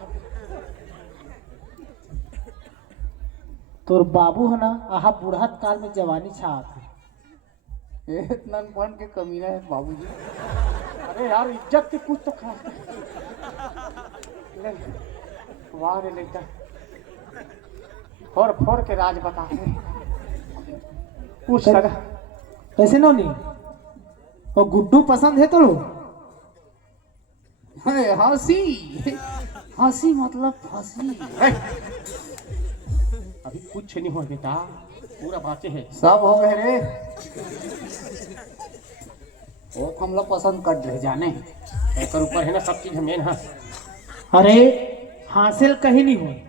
तोर बाबू है ना आहा बुढ़ात काल में जवानी छात है। ये ननपन के कमीना है बाबूजी। अरे यार इज्जत की कुछ तो खा वाह रे लड़का फोड़ के राज बता पूछ सगा। कैसे नोनी और गुड्डू पसंद है तो लो? अरे हंसी हंसी मतलब फांसी। अभी कुछ नहीं हुआ बेटा पूरा बातें है। सब हो गए रे वो हम लोग पसंद कर रहे जाने एक ऊपर है ना सब चीज मेन है। अरे हासिल कहीं नहीं हुई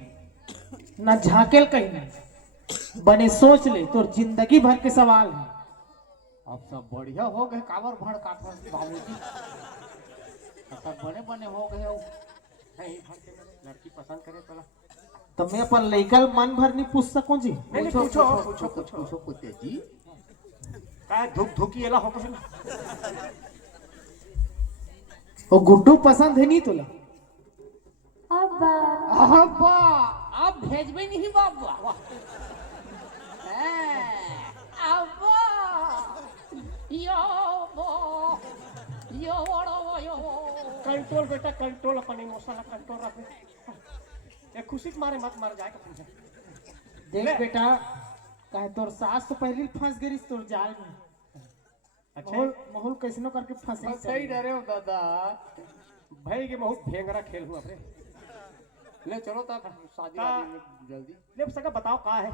ना झाकेल कहीं नहीं बने सोच ले तो जिंदगी भर के सवाल है। अब सब बढ़िया हो गए कावर भड़ काठर बाबूजी। अब सब बने बने हो गए हो। नहीं भाग के मेरे लड़की पसंद करे पहला। तो मैं अपन लइकल मन भर नहीं पूछ सकूं जी? नहीं पूछो पूछो पूछो पूछो पूछो पूछो पूछो कुत्ते जी। काय धुक धुकी एला हो कुछ ना। और गुड्डू पसंद है नहीं तुला? अब्बा अब्बा आप भेजबे नहीं बाबा। अब्बा यो बो यो बड़ो यो। कंट्रोल बेटा कंट्रोल, अपन इमोशन कंट्रोल रख। ये खुशी के मारे मत मार जाए कहीं। देख बेटा, काहे तोर सास तो पहले फंस गई तोर जाल में। अच्छा माहौल कैसनो करके फंसे बस सही डरे हो दादा। भाई के बहुत भेंगरा खेल हुआ अपने। ले चलो तब शादी वादी जल्दी। ले सका बताओ का है?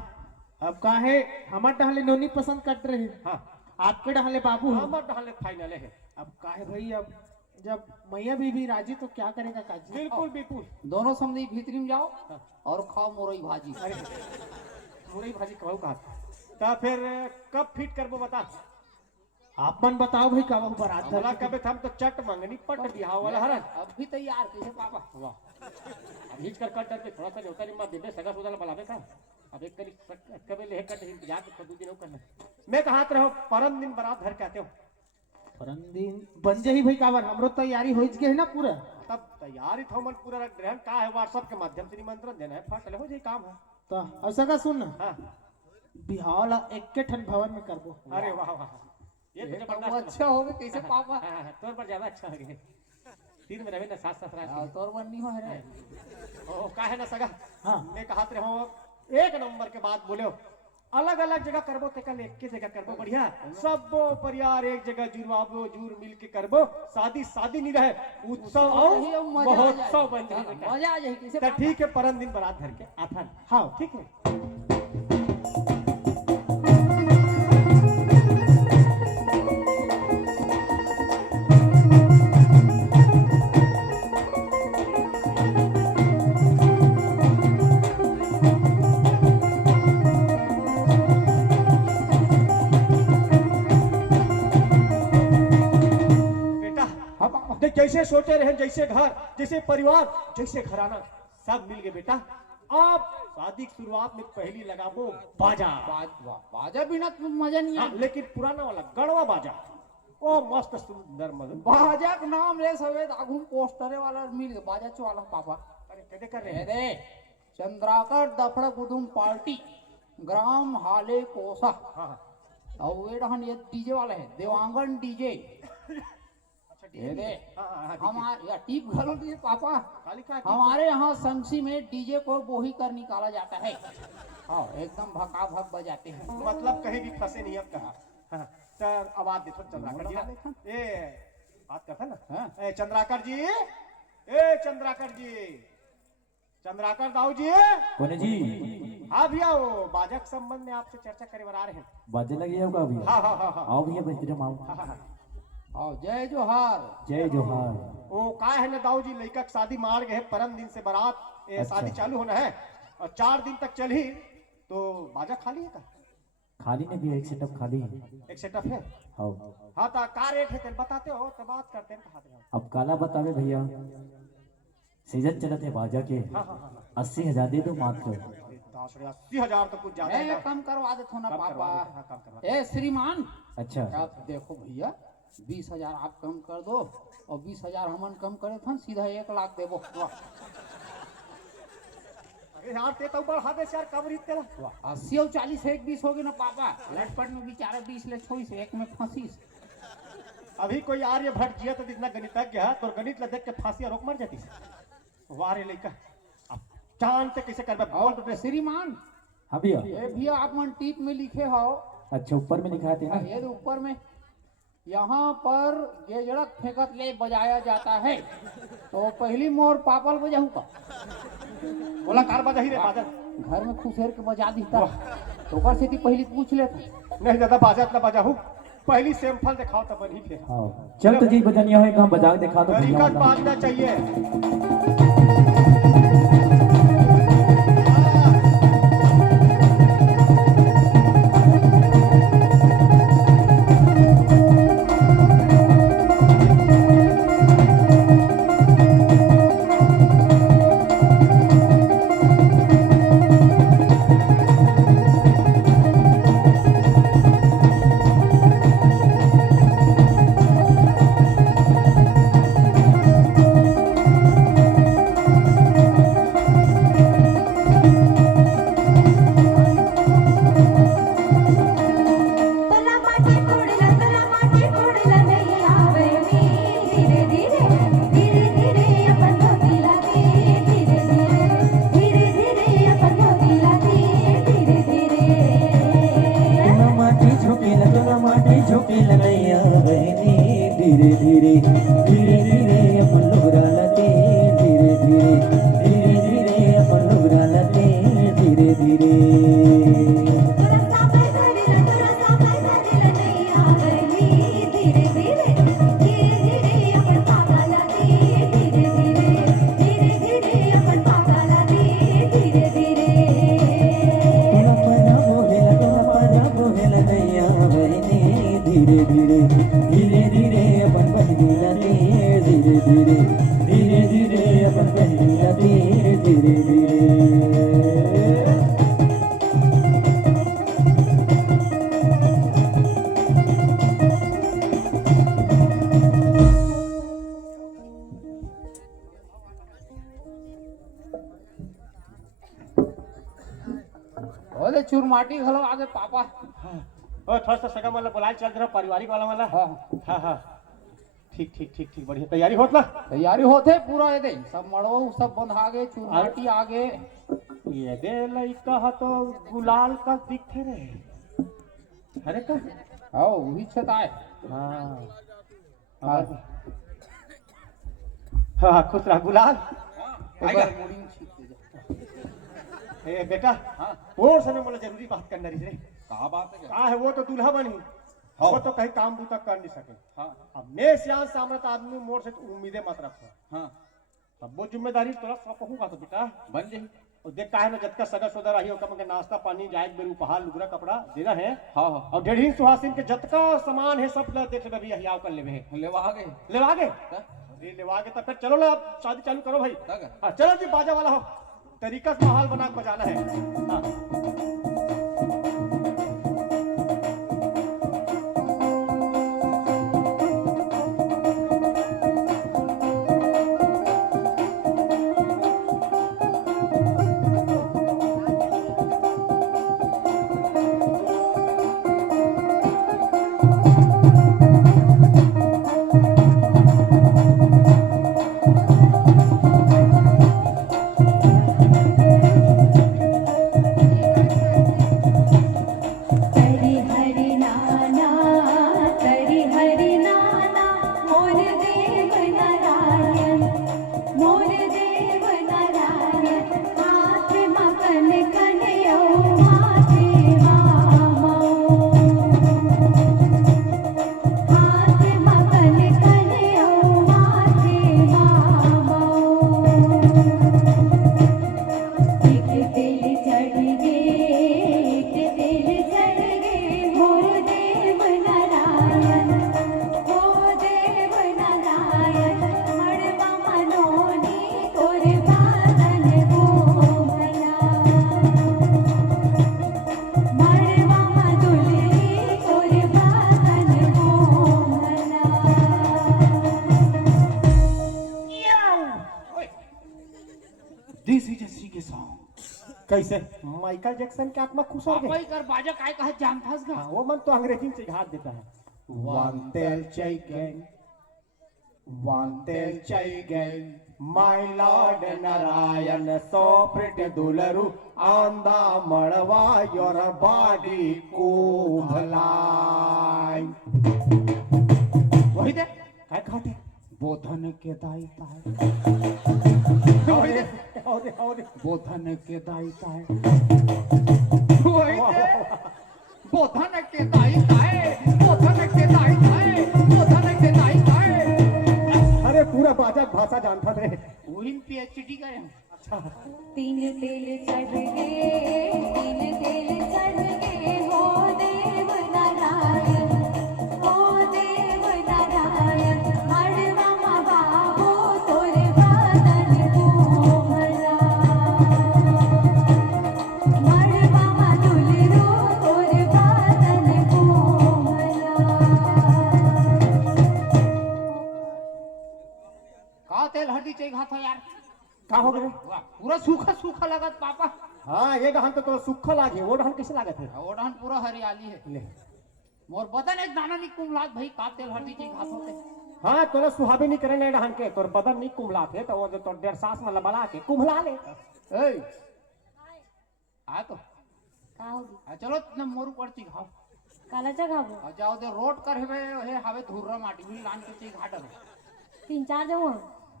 अब का है, हमार डहले नोनी पसंद कर रहे हैं, हाँ आपके डहले बाबू हैं। हमार डाले फाइनल है। अब का है भाई, अब जब मैया बीबी राजी तो क्या करेगा काजी? बिल्कुल बिल्कुल। दोनों समझी भीतरी में जाओ और खाओ मुरई भाजी। अरे मुरई भाजी कहू कहा तो फिर कब फिट करबो बता। आप मन बताओ भाई, का बारात धर हमरा कबे हम तो चट मंगनी पट बिहाव वाला हरन। अब भी तैयार कैसे पापा? वाह अब हिच कर कट पे थोड़ा सा न्योता निम्मा देबे सगा सुदा बुलावे का। अब एक करी कबे ले कट इंतजार के दो दिन हो करना। मैं कहात रहो परम दिन बारात घर के आते हो। परम दिन बन जाही भाई, काबर हमरो तैयारी हो गए है ना पूरा। तब तैयारी थो मन पूरा ग्रहण का है, व्हाट्सएप के माध्यम से निमंत्रण देना है, फट हो जाए काम है। तो ऐसा का सुन ना, हाँ बिहाव ला एक के ठन भवन में करबो। अरे वाह वाह ये तो तो जबरदस्त अच्छा हो गए कैसे पापा? तोर पर ज्यादा अच्छा लगे। तीन में रहे ना सास ससुरा के। तोर बननी हो रे। ओ का है ना सगा। हाँ। मैं कहात रहो एक नंबर के बात बोले हो। अलग अलग जगह करबो ते कल एक के जगह करबो बढ़िया। सब परिवार एक जगह जुड़वाबो, जुड़ मिल के करबो। शादी शादी नहीं रहे, उत्सव और महोत्सव बन जाए बेटा। मजा आ जाए कैसे तो ठीक है परम दिन बारात घर के आथन। हाँ ठीक है। देख जैसे सोचे रहे, जैसे घर, जैसे परिवार, जैसे घराना सब मिल गए बेटा। अब शादी की शुरुआत में पहली लगाबो बाजा। बाजा बिना तो मजा नहीं हाँ, है। लेकिन पुराना वाला गढ़वा बाजा। ओ मस्त सुंदर मधुर। बाजा का नाम ले सवेद आगू पोस्टरे वाला मिल गया बाजा वाला पापा। अरे कैसे कर रहे ये हैं? दे चंद्राकर दफड़ा गुडुम पार्टी ग्राम हाले कोसा। हाँ और वे रहन ये डीजे वाला है देवांगन डीजे। ये दे हमारे या टीप घरों डीजे पापा। हमारे यहाँ संसी में डीजे को बोही कर निकाला जाता है। हाँ एकदम भका भक बजाते हैं। मतलब कहीं भी फंसे नहीं अब कहा। हाँ, सर आवाज देखो चंद्राकर जी। ए बात करता ना। हाँ। ए चंद्राकर जी, ए चंद्राकर जी, चंद्राकर दाऊ जी। कौन जी? हाँ भैया वो बाजा के संबंध में आपसे चर्चा करे आ रहे हैं। बाजे लगे होगा अभी। हाँ हाँ हाँ हाँ आओ भैया बजते आओ। हाँ, हाँ, हाँ। और जय जोहार। जय जोहार। वो का है ना दाऊ जी, लड़का की शादी मार गए परम दिन से बारात अच्छा। शादी चालू होना है और 4 दिन तक चली तो बाजा खाली है का? खाली ने भी एक सेटअप खाली है। एक सेटअप है। आओ हाँ तो का रेट है तेरे बताते हो तो बात करते हैं। कहा अब काला बतावे भैया, सीजन चलते बाजा के। हाँ हाँ हाँ 80,000 दे दो मात्र। 80,000 तो कुछ ज्यादा है। कम करवा दे ना कम पापा। करवा देते, हाँ, कम करवा देते। ए श्रीमान अच्छा आप देखो भैया 20,000 आप कम कर दो और 20,000 हमन कम करे थे सीधा 1 लाख देबो। अरे यार ते तो बढ़ा दे यार, कब रीत तेरा 80 और 40 एक 20 हो गए ना पापा। लटपट में बेचारा 20 ले छोड़ी से एक में फंसीस। अभी कोई आर्य भट्ट जिया तो इतना गणितज्ञ है तो गणित ला देख के फांसी रोक मर जाती। वारे लइका अब जानते कैसे करबे बोल तो। श्रीमान हाँ भैया। ये भैया आप मन टीप में लिखे हो। अच्छा ऊपर में लिखा है ना। ये तो ऊपर में यहाँ पर गेजड़क फेंकत ले बजाया जाता है तो पहली मोर पापल बजाऊ का। बोला कार बाजा ही रे बाजा। घर में खुशेर के बजा दीता तो ओकर से पहली पूछ ले। नहीं ज्यादा बाजा इतना बजा हूँ, पहली सैंपल दिखाओ तब बनी फिर। हाँ चल तो जी बजानिया हो हम बजा के दिखा दो तरीका भैया। बाजना चाहिए। के लगैया बहनी धीरे धीरे धीरे धीरे अपन लोगरा लते धीरे धीरे धीरे धीरे अपन लोगरा लते धीरे धीरे तुरसा पर धरिल नैया बहनी धीरे धीरे अपन पागा लागी धीरे धीरे अपन पागा लागी धीरे धीरे परा बोहेला नैया बहनी धीरे धीरे धीरे धीरे अपन बहनी लते धीरे धीरे धीरे धीरे अपन बहनी लते धीरे धीरे ओले चूर माटी घलो आगे पापा ओ थोड़ा सा सगा वाला बुलाए चल रहा पारिवारिक वाला हाँ हाँ हाँ ठीक ठीक ठीक ठीक बढ़िया तैयारी होत ना तैयारी होते पूरा ये दे सब मड़ो सब बंधा गे चूर माटी आगे ये दे लइका हा तो गुलाल का दिखे रे अरे का आओ वही छताए हाँ हाँ हाँ खुश रहा गुलाल आगे मुड़िंग छीते जा ए बेटा हाँ और समय बोला जरूरी बात करना रही रे का बात है का है वो तो दूल्हा बनी वो तो कहीं काम बूता कर नहीं सके हाँ अब मैं सियान सामरत आदमी मोर से तो उम्मीदें मत रखो हाँ अब वो जिम्मेदारी तोरा सौंपूंगा तो बेटा बन जाई और देख का है ना जब का सगा सोदा रही हो कम के नाश्ता पानी जाए बेर उपहार लुगरा कपड़ा देना है हाँ हाँ और डेढ़ी सुहासिन के जतका सामान है सब ला देख ले हयाव कर लेवे है लेवा आगे लेवा के अरे लेवा के तब फिर चलो ना अब शादी चालू करो भाई तक हाँ चलो जी बाजा वाला हो तरीका से माहौल बना के बजाना है हाँ कैसे माइकल जैक्सन के आत्मा खुश हो गई कर बाजा काय कहा जानतास का हाँ, वो मन तो अंग्रेजी से घात देता है wanted chicken my lord narayan so pretty dularu on the madwa your body kubhlai वही दे काय खाते बोधन के दायिता है वही दे बोधन के दायिता है वही दे बोधन के दायिता है बोधन के दायिता है बोधन के दायिता है अरे पूरा बाजा भाषा जानता थे वही पीएचडी का है तीन तेल चढ़ गए हो देव नारायण मड़वा बाबू तोर बदन कोमला मड़वा दुलरो तोर बदन कोमला का तेल हड्डी चाहिए घात यार का हो गए वाह पूरा सूखा सूखा लगत पापा हाँ ये गहन तो सूखा लागे वो गहन कैसे लागत है ओढ़न पूरा हरियाली है ले मोर बदन एक दाना नहीं कुमलात भाई का तेल हड्डी चाहिए घात होते हाँ तोरा सुहाबी नहीं करे नहीं डहन के तोर बदन नहीं कुमला थे तो वो जो तोर डेढ़ सास में लबला के कुमला ले ए आ तो का होगी चलो न मोरू पड़ती घाव कालाचा खाबो जाओ दे रोड कर हे हवे धुर्रा माटी भी लान के ची घाटर 3-4 जाऊ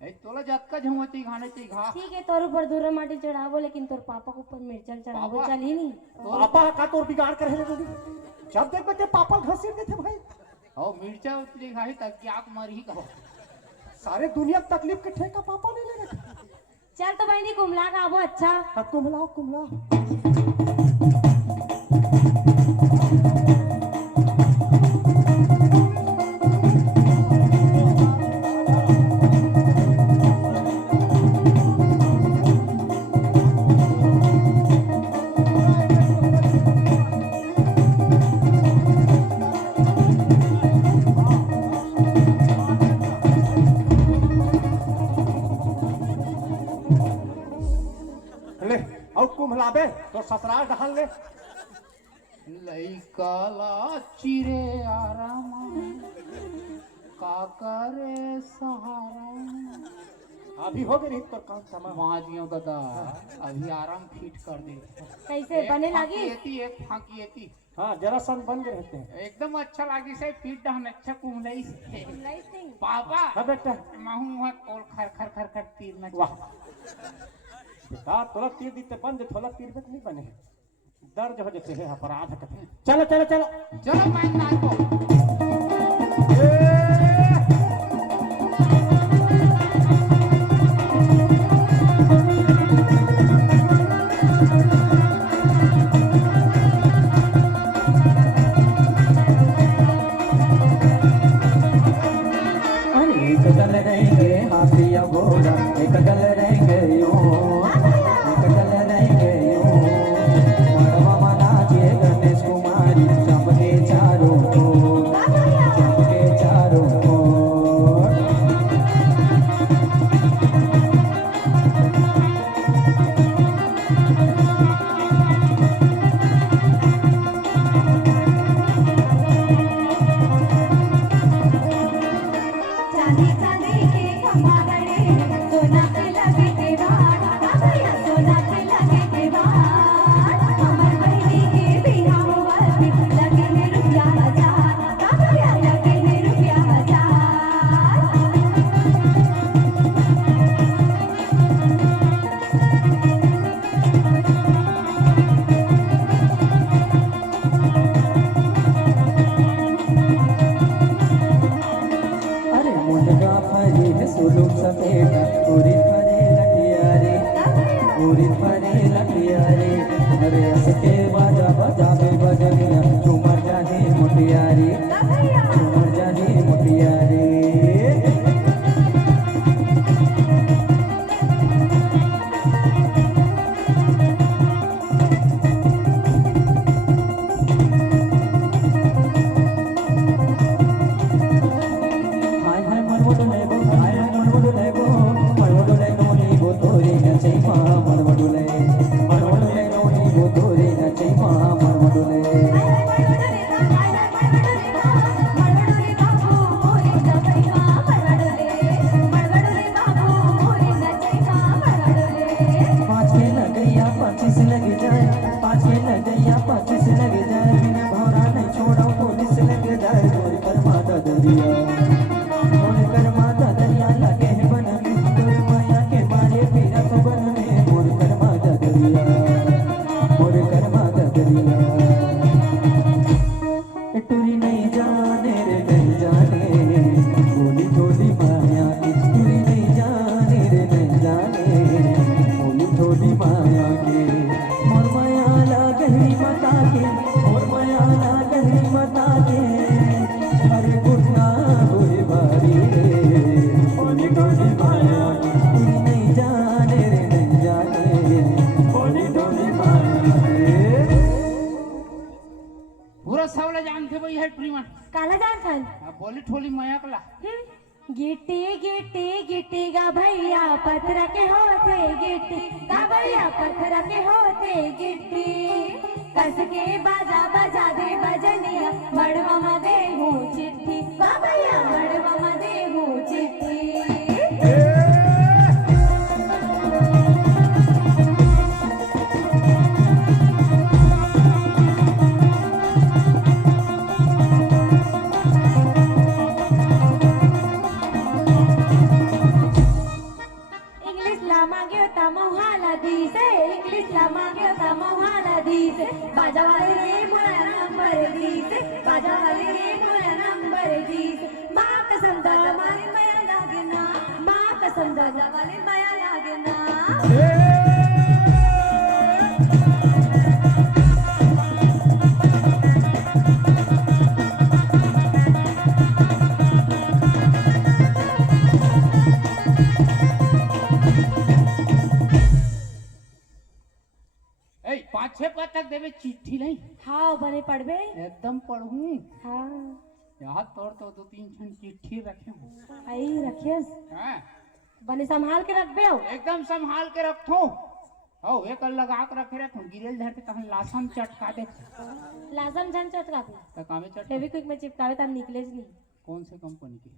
ए तोला जतका झमती घाने ची घा ठीक है तोर ऊपर दूर माटी चढ़ाबो लेकिन तोर पापा के ऊपर मिर्चल चढ़ाबो पापा? चल ही नहीं पापा का तोर बिगाड़ कर रहे थे जब देख बच्चे पापा घसीट देते भाई ओ मिर्चा उतली घाई तक की आग मर ही कहो सारे दुनिया की तकलीफ के ठेका पापा ने ले रखा चल तो बहनी कुमला का आबो अच्छा कुमला कुमला ले और कुमला बे तो ससुराल ढहल ले लइकाला चिरे आराम का करे सहारा अभी हो गई तो काम तमाम माजियो दादा अभी आराम फिट कर दे कैसे बने लगी एक फांकी एती हाँ जरा सन बन के रहते हैं एकदम अच्छा लागी से फिट डहन अच्छा कुमलाई से पापा हाँ बेटा महू वहाँ कोल खर खर खर खर तीर न वाह बेटा तोला तीर दीते बंद थोला तीर बेट नहीं बने दर्द हो जैसे है अपराध करते चलो चलो चलो चलो मैं नाचो अरे एक दल रहेंगे हाथी या घोड़ा एक दल रहेंगे यूं एक दल रहेंगे यूं मड़वा मना के गणेश कुमारी चमके चारों ओर चमके चारों ओर चांदी चांदी के खंभा गड़े सोना के लगे के बार भैया सोना के लगे के बार हमर बहिनी के बिना होवत लगे में रुपया 1000 भैया लगे में रुपया 1000 अरे मुंडगा फरी है सुलूक सफेदा पूरी फरे लटियारे पूरी फरे लटियारे अरे असके बाजा बजावे बजनिया झूमर जाने मुटियारे झूमर जाने मुटियारे हाय हाय मनवडु लेगो हाय हाय मनवडु लेगो नी गो तोरे न चैमा मनवडु ले नी गो तोरे न चैमा मनवडु ले पाँच के लगैया 25 लग जाए 5 के लगैया 25 लग जाए बिना भौरा नहीं छोड़ो पुलिस लग जाए गोर कर माता दरिया गोर कर माता दरिया लगे है बन में तोर माया के मारे पीरा तो बन में गोर कर माता दरिया गोर कर माता दरिया टूरी नहीं जाने रे नहीं जाने बोली थोड़ी माया की टूरी नहीं जाने रे नहीं जाने बोली थोड़ी माया के मोर माया ला गहरी मता के मोर माया ला गहरी मता के अरे घुटना हुई बारी रे बोली थोड़ी माया की टूरी नहीं जाने रे नहीं जाने बोली थोड़ी माया के पूरा सावला जानते भाई है प्रीमन काला जान खान अब बोली ठोली मयकला गिट्टी गिट्टी गिट्टी गा भैया पत्थर के होते गिट्टी गा भैया पत्थर के होते गिट्टी कस के बाजा बजा दे बजनिया मड़वा में दे हूँ चिट्ठी गा भैया मड़वा में दे हूँ चिट्ठी बीस बाजा वाले रे मोरा नंबर 20 बाजा वाले रे मोरा नंबर 20 माँ कसम दादा वाली माया लागना माँ कसम दादा वाली माया लागना ए 5-6 पद देवे चिट्ठी नहीं हाँ बने पढ़बे एकदम पढ़ूं हाँ यहाँ तोड़ तो 2-3 छन चिट्ठी रखे हूँ आई रखियस हैं? बने संभाल के रखबे हो एकदम संभाल के रखो हो एक लगा के रखे रखो गिरेल धर के तहन लासन चटका दे लाजम झन चटकाबे तो कामे चट फेविक्विक में चिपकावे तब निकलेज नहीं कौन से कंपनी की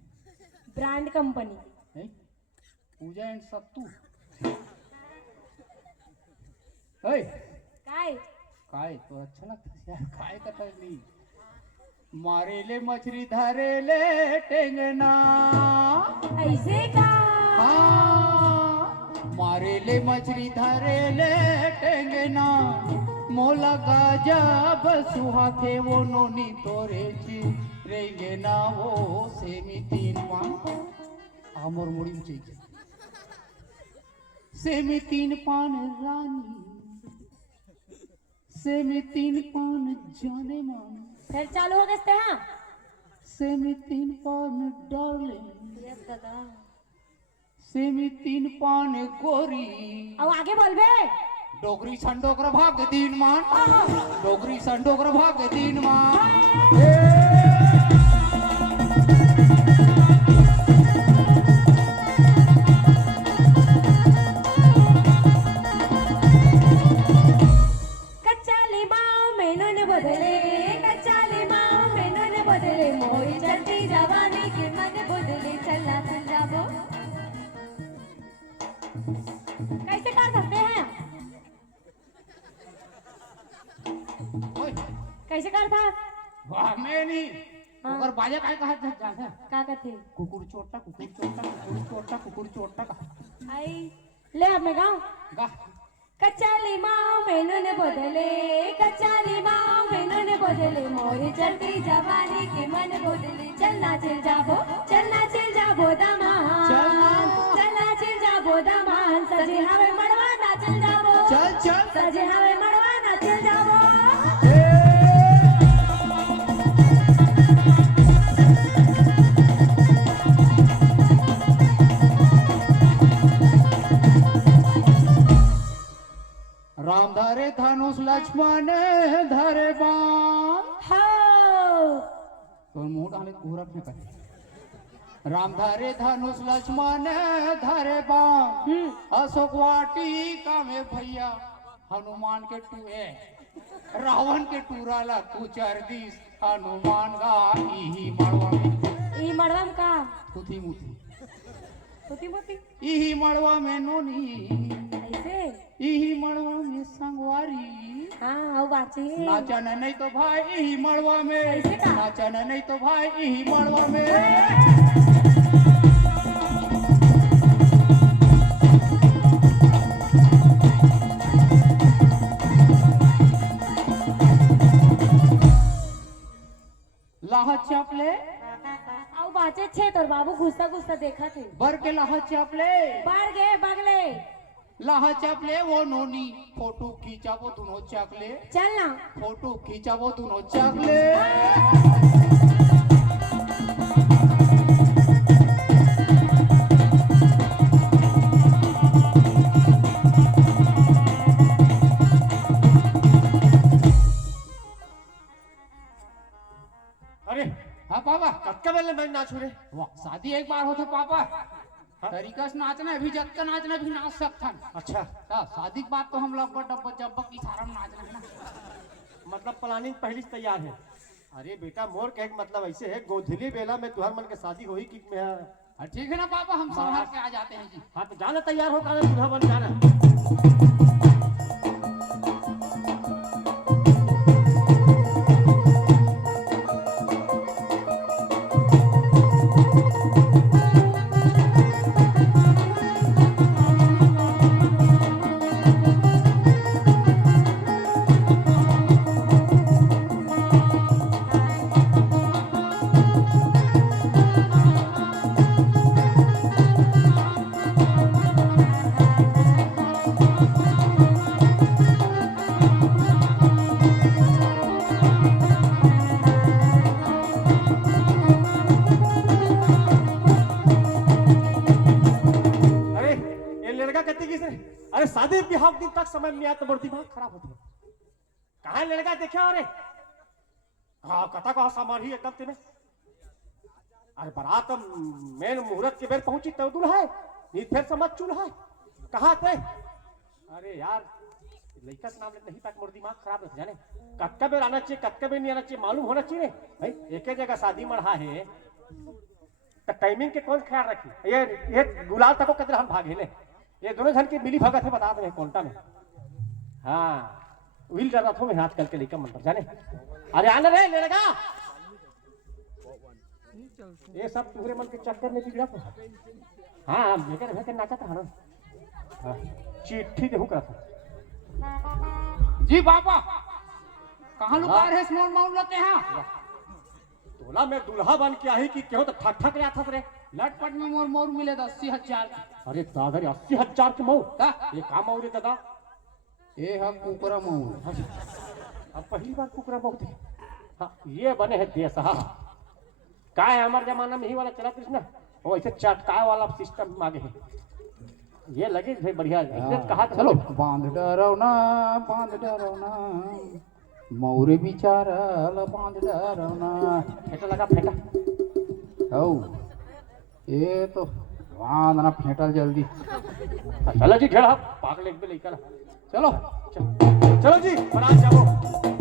ब्रांड कंपनी है पूजा एंड सत्तू ए काय काय तो अच्छा लगता है यार काय का तो नहीं मारे ले मछली धरे ले टेंगना ऐसे का हाँ मारे ले मछली धरे ले टेंगना मोला गाजा बसुहा थे वो नोनी तोरे ची रेंगे ना वो सेमी 3 पान आमोर मुड़ी में चाहिए सेमी 3 पान रानी सेमी 3 पान जाने मान फिर चालू हो गए हाँ सेमी 3 पान डार्लिंग यस दादा सेमी 3 पान गोरी अब आगे बोल बे डोगरी संडोगर भाग दीन मान डोगरी संडोगर भाग दीन मान कच्चा लिमाव मैंने ने बदले कच्चा लिमाव मैंने ने बदले मोरी चलती जवानी के मन बदले चलना चल जाबो कैसे कर सकते हैं ओए, कैसे कर था वाह मैं नहीं हाँ। अगर बाजा काय कहा जा जा का कहते कुकुर चोटा कुकुर चोटा कुकुर चोटा कुकुर चोटा का आई ले अब मैं गाऊं गा कच्चा लिमाव मैंने ने बदले कच्चा लिमाव मैंने ने बदले मोरी चलती जवानी के मन बदले चलना चल जाबो दमान चलना चल जाबो दमान सजे हवे मड़वा ना चल जाबो चल सजे हवे मड़वा ना चल जाबो राम धरे धनुष लक्ष्मण धरे बाण हाँ तो मुंह डाले घूरा फेंका राम धरे धनुष लक्ष्मण धरे बाण अशोक वाटिका में भैया हनुमान के टूए रावण के टूराला कुचर दिस हनुमान गा इही मड़वा में ई मड़वा में का कुथी मुथी होती मोती इही मड़वा में नोनी ऐसे इही मड़वा में संगवारी हाँ अब बाची नाचन नहीं तो भाई इही मड़वा में ऐसे का? नाचन नहीं तो भाई इही मड़वा में लाह चपले अब बाचे छे तोर बाबू घुसता घुसता देखा थे बर के लाह चपले बाढ़ गए बगले लाह चपले वो नोनी फोटो खींचाबो दोनों चकले चल ना फोटो खींचाबो दोनों चकले अरे हाँ पापा कक्का बेले मैं ना छोड़े वाह शादी एक बार होता पापा तरीका से नाचना है, अभी जब का नाचना भी नाच सकता है। अच्छा शादी की बात तो हम लोग डब्बा जब्बा की सारा नाचना है ना। मतलब प्लानिंग पहले से तैयार है। अरे बेटा मोर कहे के मतलब ऐसे है गोधली बेला में तुहर मन के शादी होई कि मैं ठीक है ना पापा हम संभाल के आ जाते हैं जी। हाँ तो जाना तैयार हो का दूल्हा बन जाना। शादी ब्याह दिन तक समय में आया तो मोर दिमाग खराब होते कहा लड़का देखे अरे कहा कथा कहा सामान ही एकदम तेने अरे बारात मेन मुहूर्त के बेर पहुंची तो दूल्हा है नहीं फिर समझ चूल्हा है कहा थे अरे यार लड़का के नाम ले नहीं तक मोर दिमाग खराब होते जाने कत्का बेर आना चाहिए कत्का बेर नहीं आना चाहिए मालूम होना चाहिए भाई एक ही जगह शादी मढ़ा है तो टाइमिंग के कौन ख्याल रखी ये गुलाल तक को कितना हम भागे ले ये दोनों जन की मिली भगत है बता दे कोंटा में हाँ व्हील कर रहा था मैं आजकल के लेकर मंदिर जाने अरे आने रे ले लगा ये सब तुम्हारे मन के चक्कर में बिगड़ा तो हाँ बेकर बेकर नाचा था ना चिट्ठी देहू करा था जी बाबा कहाँ लुका रहे स्मॉल माउंट लेते हैं तोला मैं दूल्हा बन के आई कि क्यों तो ठक ठक रहा था रे लटपट में मोर मोर मिले 80,000 अरे दादा रे 80,000 के मऊ ये का मऊ रे दादा ये हम कुकरा मोर अब पहली बार कुकरा मऊ थे हाँ ये बने हैं देश हाँ का है हमारे जमाना में ही वाला चला कृष्ण वो ऐसे चटकाए वाला सिस्टम आगे है ये लगे भाई बढ़िया कहा चलो बांध डरौना मौरे बिचारा बांध डरौना फेटा लगा फेटा ओ ये तो बांधना फेंटल जल्दी चलो जी ढेड़ा पागल एक भी लेकर चलो चलो जी बना जाओ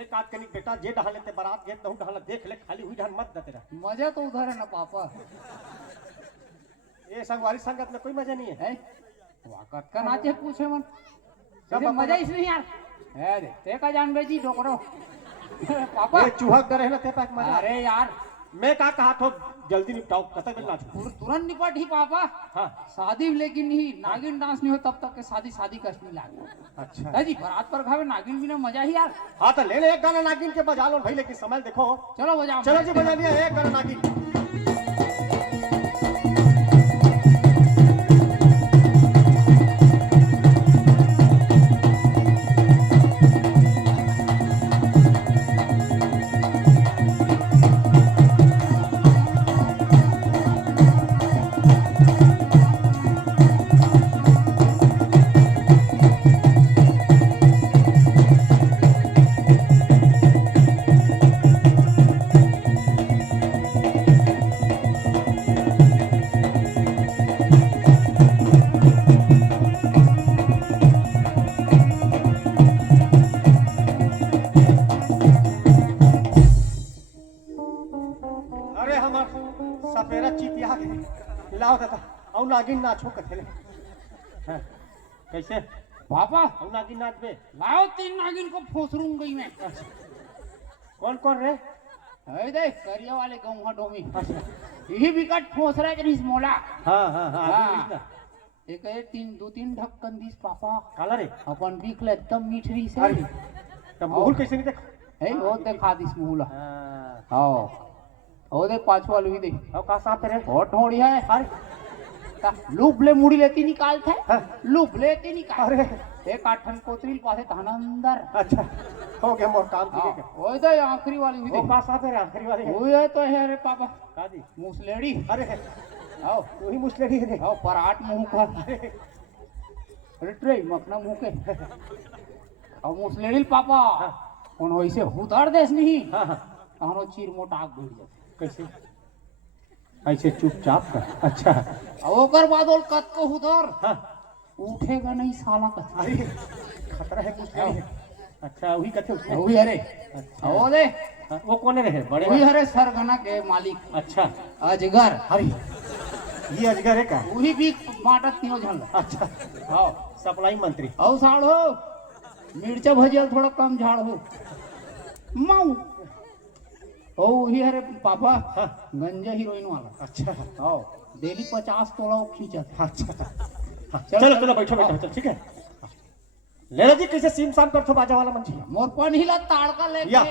एक आध कनिक बेटा जे डहाले ते बारात गेट दहु डहाला देख ले खाली हुई ढान मत दते रहा मजा तो उधर है ना पापा ये संगवारी संगत में कोई मजा नहीं है वाकत का नाचे पूछे मन सब मजा इसलिए यार अरे ते का जान बेजी डोकरो पापा ये चूहा डरे ना ते पाक मजा अरे यार मैं का कहा तो जल्दी निपटाओ कतक में नाचो तुरंत निपट ही पापा हाँ शादी लेकिन नहीं नागिन डांस नहीं हो तब तक के शादी शादी कश नहीं लागे अच्छा है जी बारात पर खावे नागिन बिना मजा ही यार हाँ तो ले एक गाना नागिन के बजा लो भाई लेकिन समय देखो चलो बजाओ चलो जी बजा दिया एक गाना नागिन बेरा चितिया गए लाओ दादा औ नागिन नाचो कथेले हाँ, कैसे पापा औ नागिन नाच बे लाओ 3 नागिन को फोसरूं गई मैं। कौन कौन रे है देख करिया वाले गौहा डोमी अच्छा यही विकट फोस रहा है रिस मोला। हाँ हाँ हाँ हाँ। आदमी ना एक है 2-3 ढक्कन दिस पापा काला रे अपन बिक ले एकदम मीठरी से अरे तब मुहुल कैसे नहीं देख है वो देखा दिस मुहला हाँ हां ओ दे पांचवा लुई दे औ का साथ रे और ढोड़िया है अरे लूप ले मुड़ी लेती निकाल थे हाँ। लूप लेती निकाल अरे एक आठन कोतरील पासे थाना अंदर अच्छा हो गया मोर काम ठीक है ओए दे आखिरी वाली हुई वो दे का साथ रे आखिरी वाले ओए तो है रे पापा का दी मुसलेड़ी अरे आओ तू ही मुसलेड़ी है रे आओ पराठ मुंह का अरे ट्रे मखना मुंह के और मुसलेड़ी पापा कौन वैसे उतार देस नहीं हाँ हाँ कहां चीर मोटा आग बढ़ जाए कैसे ऐसे चुपचाप कर अच्छा अब ओकर बाद और कत को उधर हाँ उठेगा नहीं साला का अरे खतरा है मुसलेड़ी है अच्छा वही कथे उसने वही अरे ओ दे हाँ, वो कौन रहे बड़े वही अरे सरगना के मालिक अच्छा अजगर अरे ये अजगर है का वही भी बाटत तीनों झल अच्छा आओ सप्लाई मंत्री औ साड़ हो मिर्चा भजिया थोड़ा कम झाड़ हो माऊ ओ वही अरे पापा हाँ। गंजा हीरोइन वाला अच्छा आओ डेली 50 तोला वो खींचत अच्छा हाँ, चलो चलो बैठो बैठो चलो ठीक है ले लो जी कैसे सीम साम कर थो बाजा वाला मंची मोर पान हिला ताड़का लेके या।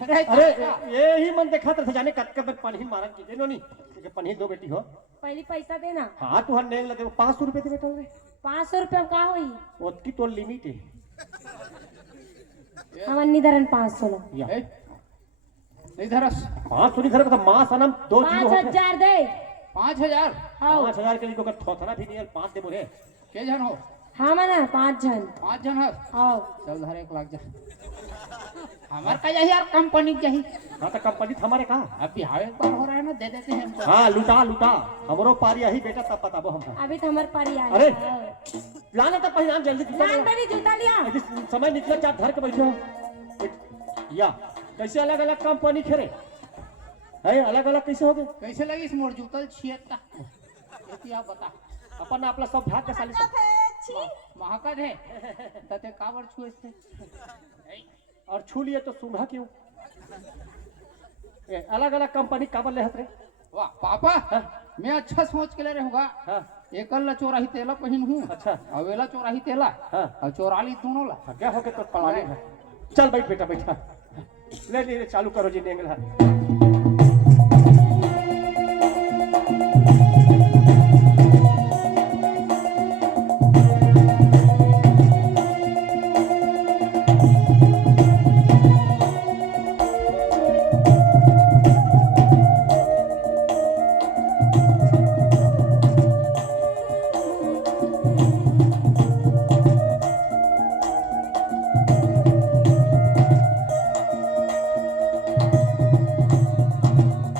अरे अरे ये ही मन देखा था जाने कत के पनही मारन की देनो नी कि पनही दो बेटी हो पहले पैसा देना हाँ तू हर नेंग लगे 500 रुपए दे बेटा रे 500 रुपया का होई ओतकी तो लिमिट है हमार निधरन 500 ला या ए, नहीं धरस 500 नहीं धरे मां सनम 2 जीरो होते 5000 दे 5000 हां 5000 के लिए को थोथना भी नहीं 5 दे बोले के जन हो हाँ मना 5 जन 5 जन हो हां चल धर 1 लाख जा हमार का यही यार कंपनी यही हाँ तो कंपनी हमारे कहा अब बिहार एक बार हो रहा है ना दे देते हैं हमको हाँ लुटा लुटा हमरो पारी यही बेटा तब बताबो हम अभी तो हमार पारी आई अरे लाना तो पहले जल्दी लान मेरी जूता लिया यदि समय निकले चार धर के बैठो या कैसे अलग अलग कंपनी खेरे है अलग अलग कैसे हो गए कैसे लगी इस मोर जूतल छियत्ता ये आप बता अपन अपना सब भाग के साली सब महाकद है तते कावर छुए थे और छू लिए तो सुना क्यों अलग अलग कंपनी काबर ले रे वाह पापा हाँ? मैं अच्छा सोच के ले रहूंगा हाँ एकल ला चोराही तेला पहन हूँ अच्छा अवेला चोराही तेला हाँ और चोराली दोनों ला क्या हो गया तो पलाने है चल बैठ बेटा बैठा ले ले चालू करो जी नेंगला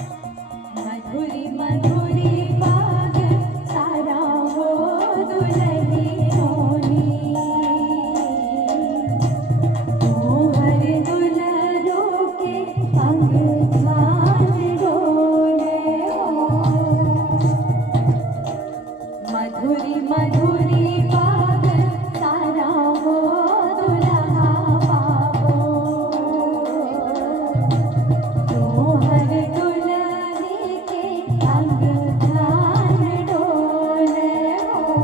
मधुरी मधुरी बाग सारा हो दुलही होनी मोहर दुलरो के अंग धान डोले हो मधुरी मधुरी बाग सारा हो दुल्हा पावो मोहर दुल्हनी के अंग धान डोले हो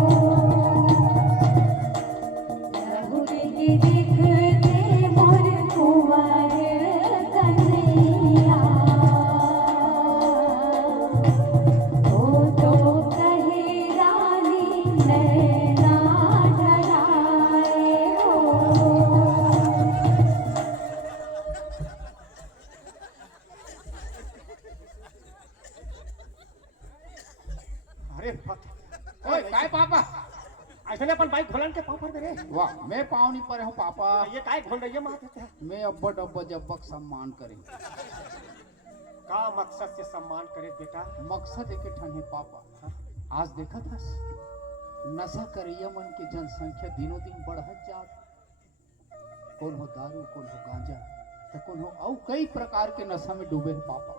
रघुपति देखते मोर कुंवर कन्हैया ओ तो कहे रानी नैना डराए हो अरे बाप ओए काय पापा ऐसे अपन बाइक खोलन के पाँव पर दे रे वाह मैं पाँव नहीं पर हूँ पापा ये काय घोल रही है माँ देते हैं मैं अब्बा डब्बा जब्बक सम्मान करें का मकसद से सम्मान करे बेटा मकसद एक ठन है पापा आज देखा था नशा करिया मन की जनसंख्या दिनों दिन बढ़त जात कौन हो दारू कौन हो गांजा तो कौन हो और कई प्रकार के नशा में डूबे हैं पापा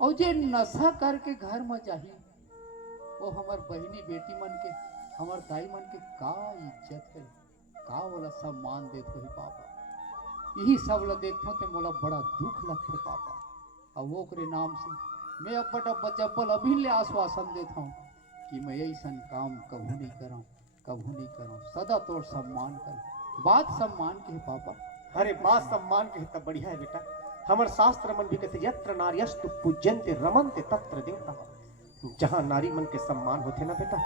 और जे नशा करके घर में जाही वो हमार बहनी बेटी मन के हमार दाई मन के का इज्जत है का वाला सम्मान देत होही पापा। यही सब ला देखथो ते मोला बड़ा दुख लगथे पापा। और वो करे नाम से मैं अब जब्बल अभी ले आश्वासन देता हूँ कि मैं ऐसा काम कभू नहीं करूँ, सदा तोर सम्मान कर। बात सम्मान के है पापा। अरे बात सम्मान के तब बढ़िया है बेटा। हमर शास्त्र मन भी कहते यत्र नार्यस्तु पूज्यन्ते रमन्ते तत्र देवता। जहाँ नारी मन के सम्मान होते ना बेटा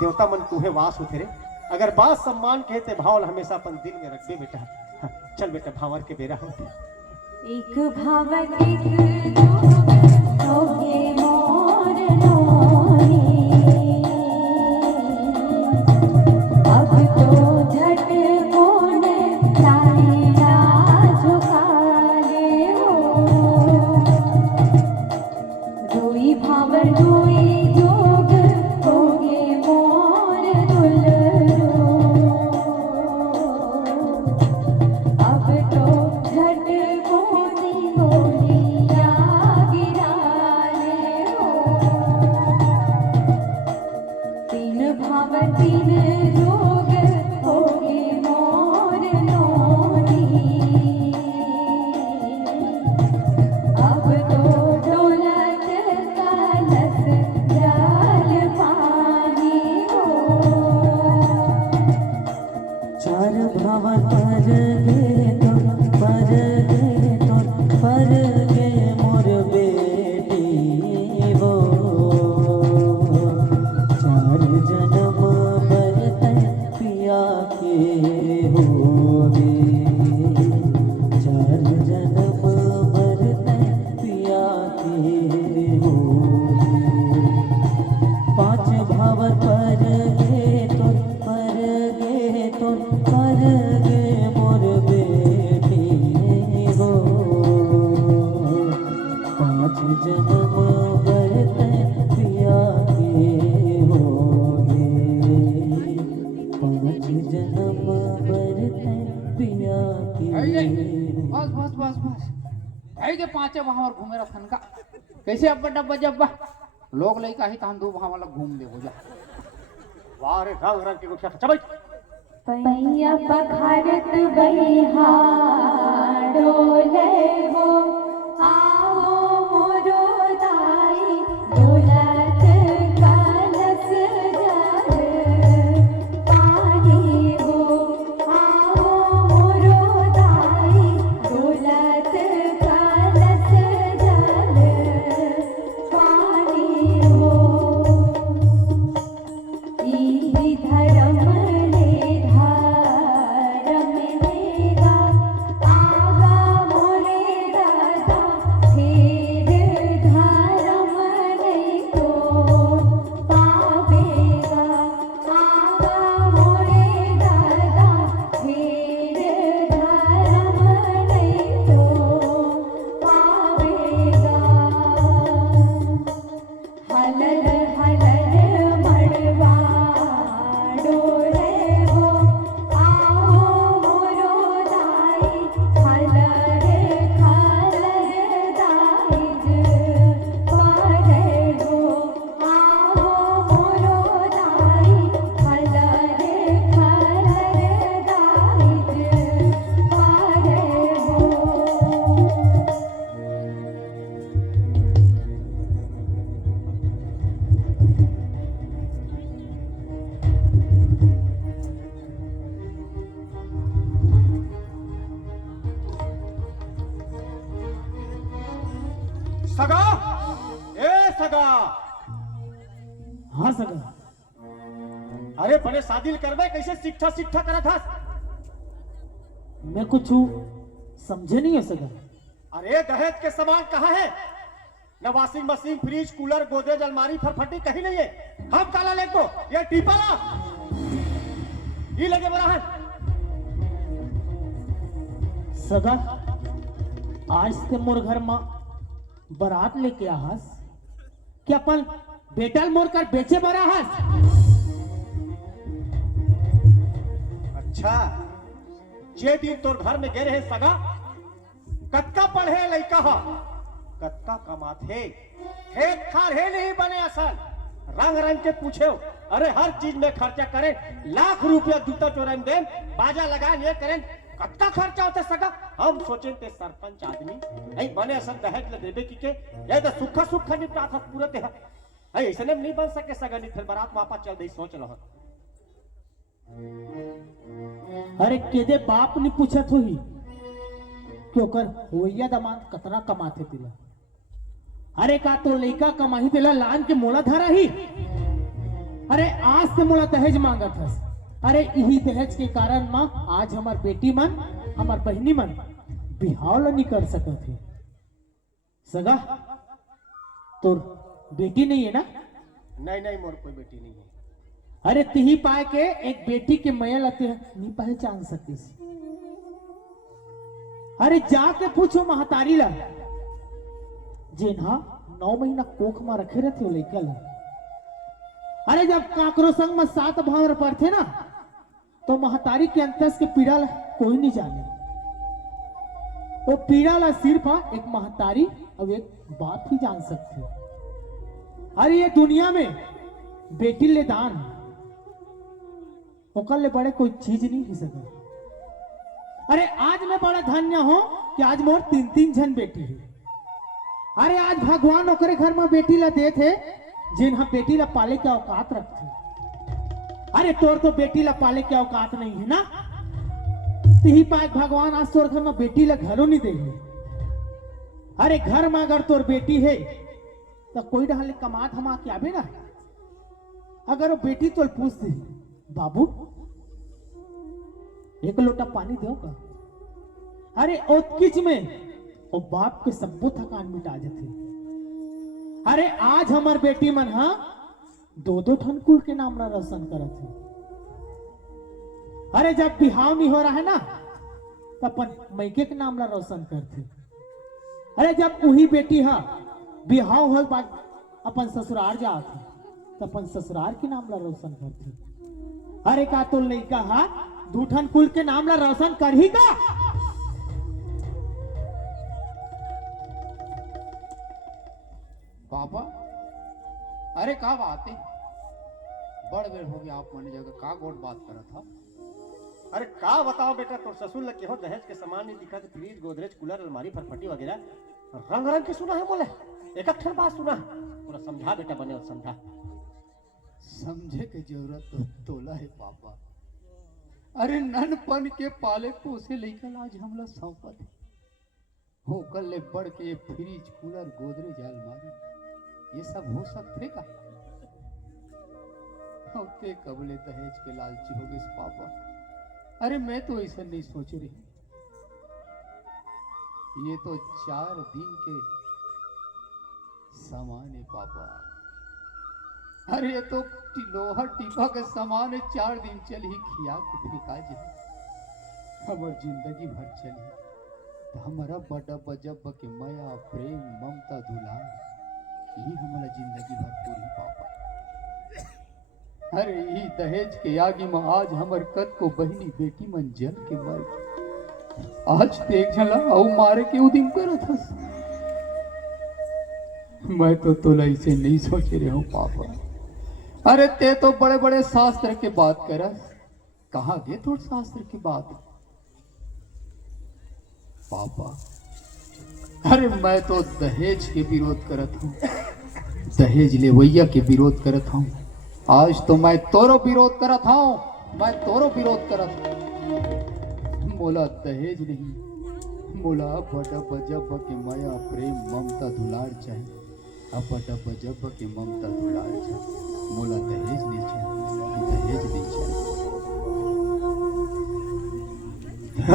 देवता मन तुम्हें वास होते रे। अगर बात सम्मान कहते भावल हमेशा अपन दिल में रखबे बेटा। हाँ, चल बेटा भावर के बेरा होते। एक भावर एक होगे मोर लोरी, अब तो झट कोन तारेला झुका ले हो। दुई भावर दुई जोग होगे मोर दुलरो, अब तो झट कोनी गोलियां गिरा ले हो। तीन भावर तीन जोग होगे मोर लोरी, अब तो दौलत कलश जल पानी हो। चार भावर पर गे मोर बेटी वो। चार जन्म बरतै पिया के होगे। चार जन्म बरतै पिया के होगे। पांच भावर पर गे मोर बेटी हो। पांच जन्म बरतै पिया के होगे। पांच जन्म बरतै पिया के बस बस बस बस भाई के पांचे वहां और घूमे रखन का कैसे अब डब्बा जब्बा लोग लइका ही तान दो वहां वाला घूम दे हो जा। वाह रे रंग रंग के गुठिया चल पैया पखारत बहिहा डोले हो। आओ मोरो दाई दौलत कलश जल पानी हो। आओ मोरो दाई दौलत कलश जल पानी हो। ई धर्म ले धर्म लेगा, आगा मोरे दादा फिर धर्म नहीं तो पावेगा। आगा मोरे दादा फिर धर्म नहीं तो पावेगा। हलल हलल मड़वा डोले हो। आओ मोरो दाई हलर खलर दाईज परे हो। आओ मोरो दाई हलर खलर दाईज परे हो। सगा ए सगा। हाँ सगा। अरे बड़े शादी करबे कैसे शिक्षा शिक्षा करा था। मैं कुछ समझे नहीं है सगा। अरे दहेज के सामान कहाँ है? न washing machine fridge cooler Godrej अलमारी फरफटी कहीं नहीं है। हम काला ले को ये टीपाला ये लगे बड़ा है। सगा आज ते मोर घर में बारात लेके आहस कि अपन बेटल मोर कर बेचे बरा हस। अच्छा जे दिन तोर घर में गे रहे सगा कतका पढ़े लइका हा कत्ता कमाथे खेत खार है नहीं बने असल रंग रंग के पूछे अरे हर चीज में खर्चा करे लाख रुपया जूता चोरा दे बाजा लगा ये करें कत्ता खर्चा होते सका हम सोचे ते सरपंच आदमी नहीं बने असल दहेज ले देवे की के ये तो सुखा सुखा निपटा था पूरा ते ऐसे नहीं बन सके सगा नहीं फिर बारात वापस चल दे सोच लो अरे केदे बाप ने पूछत होही क्यों कर होइया दमाद कतना कमाथे तिला अरे का तो लइका कमाही तिला लान के मोला धरा ही अरे आज से मोला दहेज मांगत हस अरे यही दहेज के कारण मां आज हमार बेटी मन हमार बहनी मन बिहाव ला नहीं कर सकत है सगा तो बेटी नहीं है ना नहीं मोर कोई बेटी नहीं है अरे तिही पाए के एक बेटी के मया लते नहीं पहचान सकती अरे जाके पूछो महतारी ला जेना 9 महीना कोख में रखे रहते हो लइका ला अरे जब काकरो संग में 7 भाव पड़ते ना तो महतारी के अंतस के पीड़ा ला कोई नहीं जाने वो पीड़ा ला सिर्फ एक महतारी और एक बाप ही जान सकते अरे ये दुनिया में बेटी ले दान ओकर ले बड़े कोई चीज नहीं हो सका अरे आज मैं बड़ा धन्य हूं कि आज मोर 3 जन बेटी है अरे आज भगवान ओकरे घर में बेटी ला दे थे जिन्हा बेटी ला पाले के औकात रखते अरे तोर तो बेटी ला पाले के औकात नहीं है ना तिही पाए भगवान आज तोर घर में बेटी ला घरों नहीं दे अरे घर में अगर तोर बेटी है तो कोई ढाले कमा धमा के आवे ना अगर वो बेटी तो पूछ दे बाबू एक लोटा पानी दो का अरे ओतकिच में वो बाप के सबो थकान मिटा जाते अरे आज हमार बेटी मन हा 2 ठन कुल के नाम ला रोशन करत है अरे जब बिहाव नहीं हो रहा है ना तो अपन मैके के नाम ला रोशन करते अरे जब वही बेटी हा बिहाव हो बाद अपन ससुराल जाते तो अपन ससुराल के नाम ला रोशन करते अरे का तो लइका हा 2 ठन कुल के नाम ला रोशन कर ही का पापा अरे का बात है बड़ बेर हो गया आप मन जगह का गोट बात करा था अरे का बताओ बेटा तो ससुर लगे हो दहेज के सामान नहीं दिखा फ्रिज गोदरेज कूलर अलमारी फटफटी वगैरह रंग रंग के सुना है बोले एक अक्षर बात सुना पूरा समझा बेटा बने और समझा समझे के जरूरत तो तोला है पापा अरे ननपन के पाले पोसे लेकर आज हमला सौंपत है हो कल ले बढ़ के फ्रिज कूलर गोदरेज अलमारी ये सब हो सकते का होते कबले दहेज के लालची हो गए पापा अरे मैं तो ऐसा नहीं सोच रही ये तो 4 दिन के सामान है पापा अरे ये तो लोहा टीपा के सामान है 4 दिन चल ही खिया के फेंका जाए हमार जिंदगी भर चली तो हमारा बड़ा बजब के माया प्रेम ममता दुलार यही हमारा जिंदगी भर पूरी पापा अरे यही दहेज के आगे में आज हमार कद को बहनी बेटी मन जल के मर आज देख झला औ मारे के उदिम करत हस मैं तो तोला इसे नहीं सोच रहा हूँ पापा अरे ते तो बड़े बड़े शास्त्र के बात करस कहाँ गए तो शास्त्र की बात पापा अरे मैं तो दहेज के विरोध करत हूँ दहेज लेवैया के विरोध करत हूँ आज तो मैं तोरो विरोध करत हूँ मैं तोरो विरोध करत हूँ मोला दहेज नहीं मोला बड़ा बजब के माया प्रेम ममता दुलार चाहिए अब बड़ा बजब के ममता दुलार चाहिए मोला दहेज नहीं चाहिए दहेज नहीं चाहिए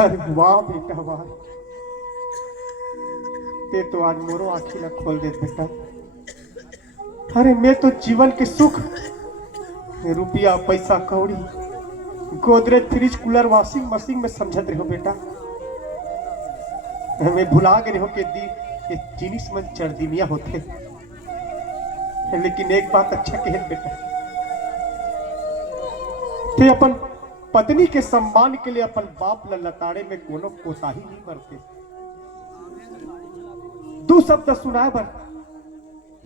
अरे वाह बेटा वाह ते तो आज मोरो आँखी ना खोल दे बेटा अरे मैं तो जीवन के सुख रुपया पैसा कौड़ी Godrej fridge cooler washing machine में समझत रहो बेटा हमें भुला गए हो के दी ये जिनिस मन चरदिमिया होते लेकिन एक बात अच्छा कहे बेटा ते अपन पत्नी के सम्मान के लिए अपन बाप लताड़े में कोनो कोताही नहीं बरते दो शब्द सुनाए बर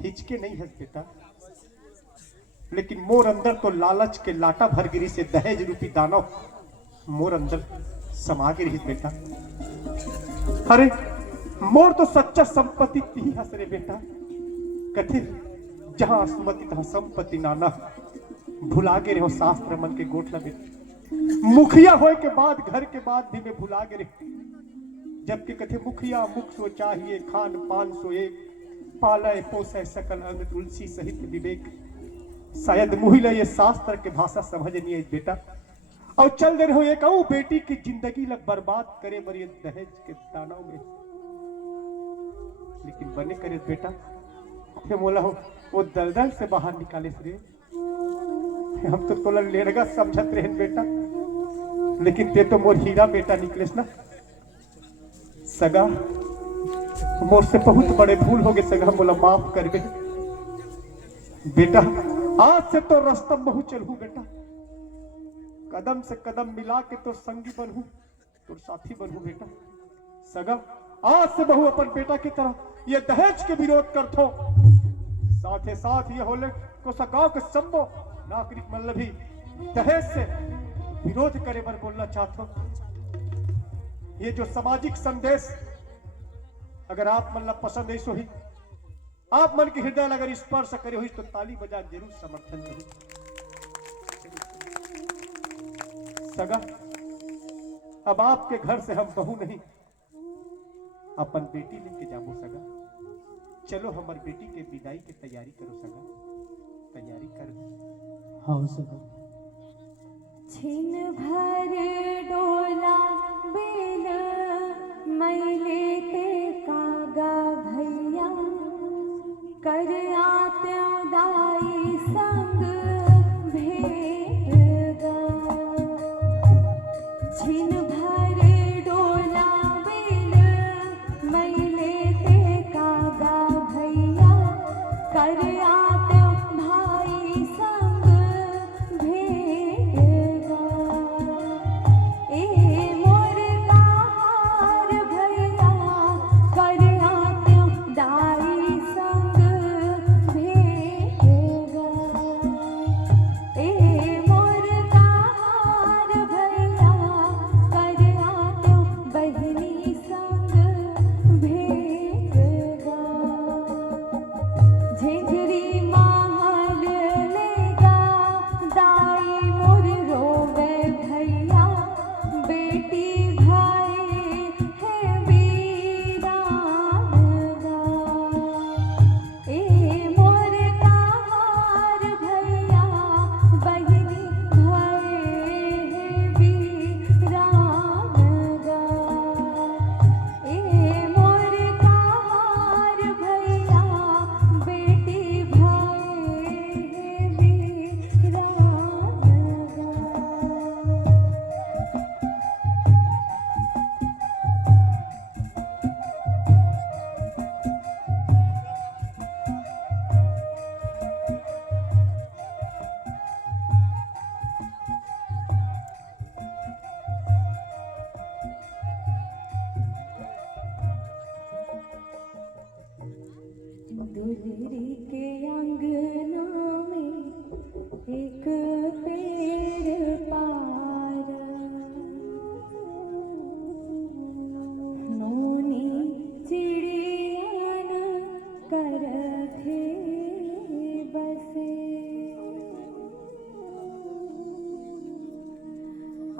हिचके नहीं हंस बेटा, लेकिन मोर अंदर तो लालच के लाटा भर गिरी से दहेज रूपी दानव मोर अंदर समा गिरी बेटा। अरे मोर तो सच्चा संपत्ति ही हंस रे बेटा, कथे जहां सुमति तहां संपत्ति नाना, भुला गे रहो शास्त्र मन के गोठला बेटा। मुखिया होए के बाद घर के बाद भी मैं भुला गे रे, जबकि कथे मुखिया मुख सो चाहिए, खान पान सो एक, पालय पोसय सकल अंग तुलसी सहित विवेक। शायद मुहिला ये शास्त्र के भाषा समझ नहीं है बेटा, और चल दे रहो एक बेटी की जिंदगी लग बर्बाद करे बर ये दहेज के दानों में। लेकिन बने करे बेटा थे मोला हो वो दलदल से बाहर निकाले रे, हम तो तोला लेड़गा समझत रहे बेटा, लेकिन ते तो मोर हीरा बेटा निकलेस ना। सगा मोर से बहुत बड़े भूल हो गए सगा, मोला माफ कर बेटा। आज से तो रास्ता बहु चलू बेटा, कदम से कदम मिला के तो संगी बनू, तो साथी बनू बेटा। सगा आज से बहु अपन बेटा की तरह ये दहेज के विरोध करथो, साथे साथ ये होले को सगाओ के संबो नागरिक मतलब भी दहेज से विरोध करे बर बोलना चाहतो। ये जो सामाजिक संदेश अगर आप मतलब पसंद है सो ही आप मन के हृदय अगर स्पर्श करे हुई तो ताली बजा जरूर समर्थन करो। सगा अब आपके घर से हम बहू नहीं अपन बेटी लेके जाबो सगा, चलो हमारी बेटी के विदाई की तैयारी करो सगा, तैयारी करो। हाँ सगा। छिन भर डोला बेल मैले ते कागा भैया, कर आत्यों दाई संग भेगा। छिन भर डोला बेल मैले ते कागा भैया, कर आत्यों भाई संग भेगा। ए मोर काहार भैया, कर आत्यों दाई संग भेगा। ए मोर काहार भैया, कर आत्यों बहिनी संग भेगा। झिझरी महल लेगा, दाई मोर रोवे भैया, बेटी भाई है वीरान गा। ए मोर काहार भैया, बहिनी भाई है वीरान गा। ए मोर काहार भैया, बेटी भाई है वीरान गा। दुलरी के अंगना में एक पेड़ पार, नोनी चिड़ियन कर थे बसे।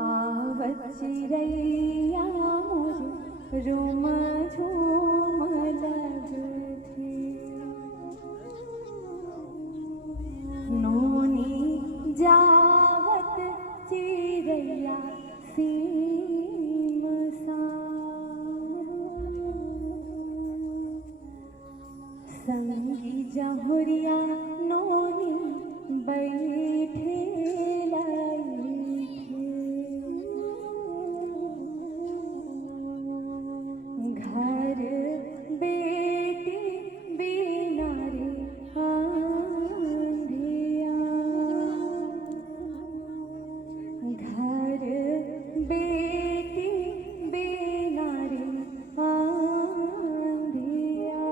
आवत चिड़ैया मोर रोम झूम लग थे। नोनी जावत चिड़ैया सीम सार, संगी जहुरिया नोनी बैठे घर बेटी बिना रे आंधिया। घर बेटी बिना रे आंधिया।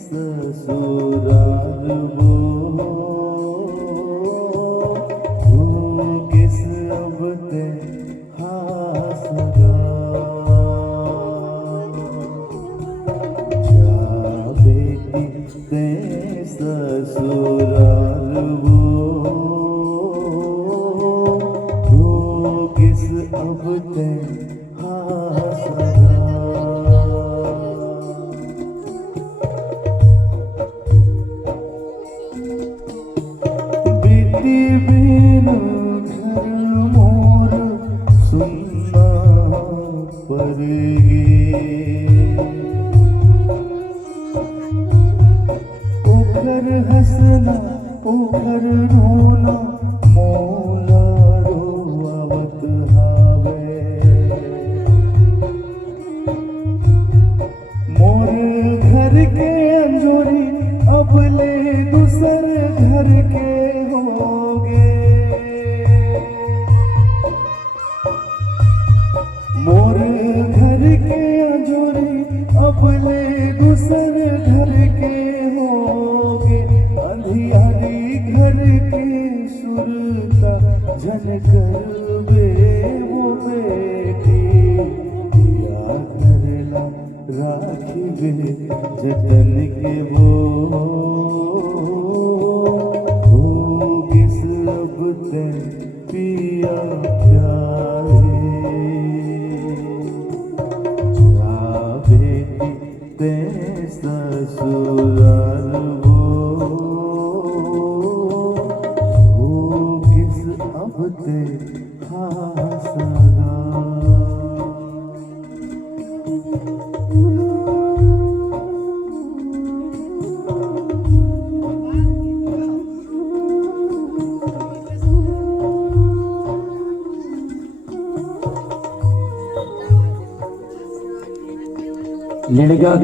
ससुराल वो किस अब ते हासगा जा बेटी ते ससुराल वो किस अब ते हासगा बेटी बिन घर मोर सुनना पड़ेगी ओखर हंसना ओखर रोना मोला रोआवत हावे मोर घर के अंजोरी अब ले दूसर घर के होगे मोर घर के अंजोरी अब ले दूसर घर के होगे अंधियारी घर के सुर का झनकर वे वो बेटी या करला राखी वे जतन के वो किस अब ते पिया प्यारे जा बेटी ते ससुराल वो किस अब ते हासगा लड़का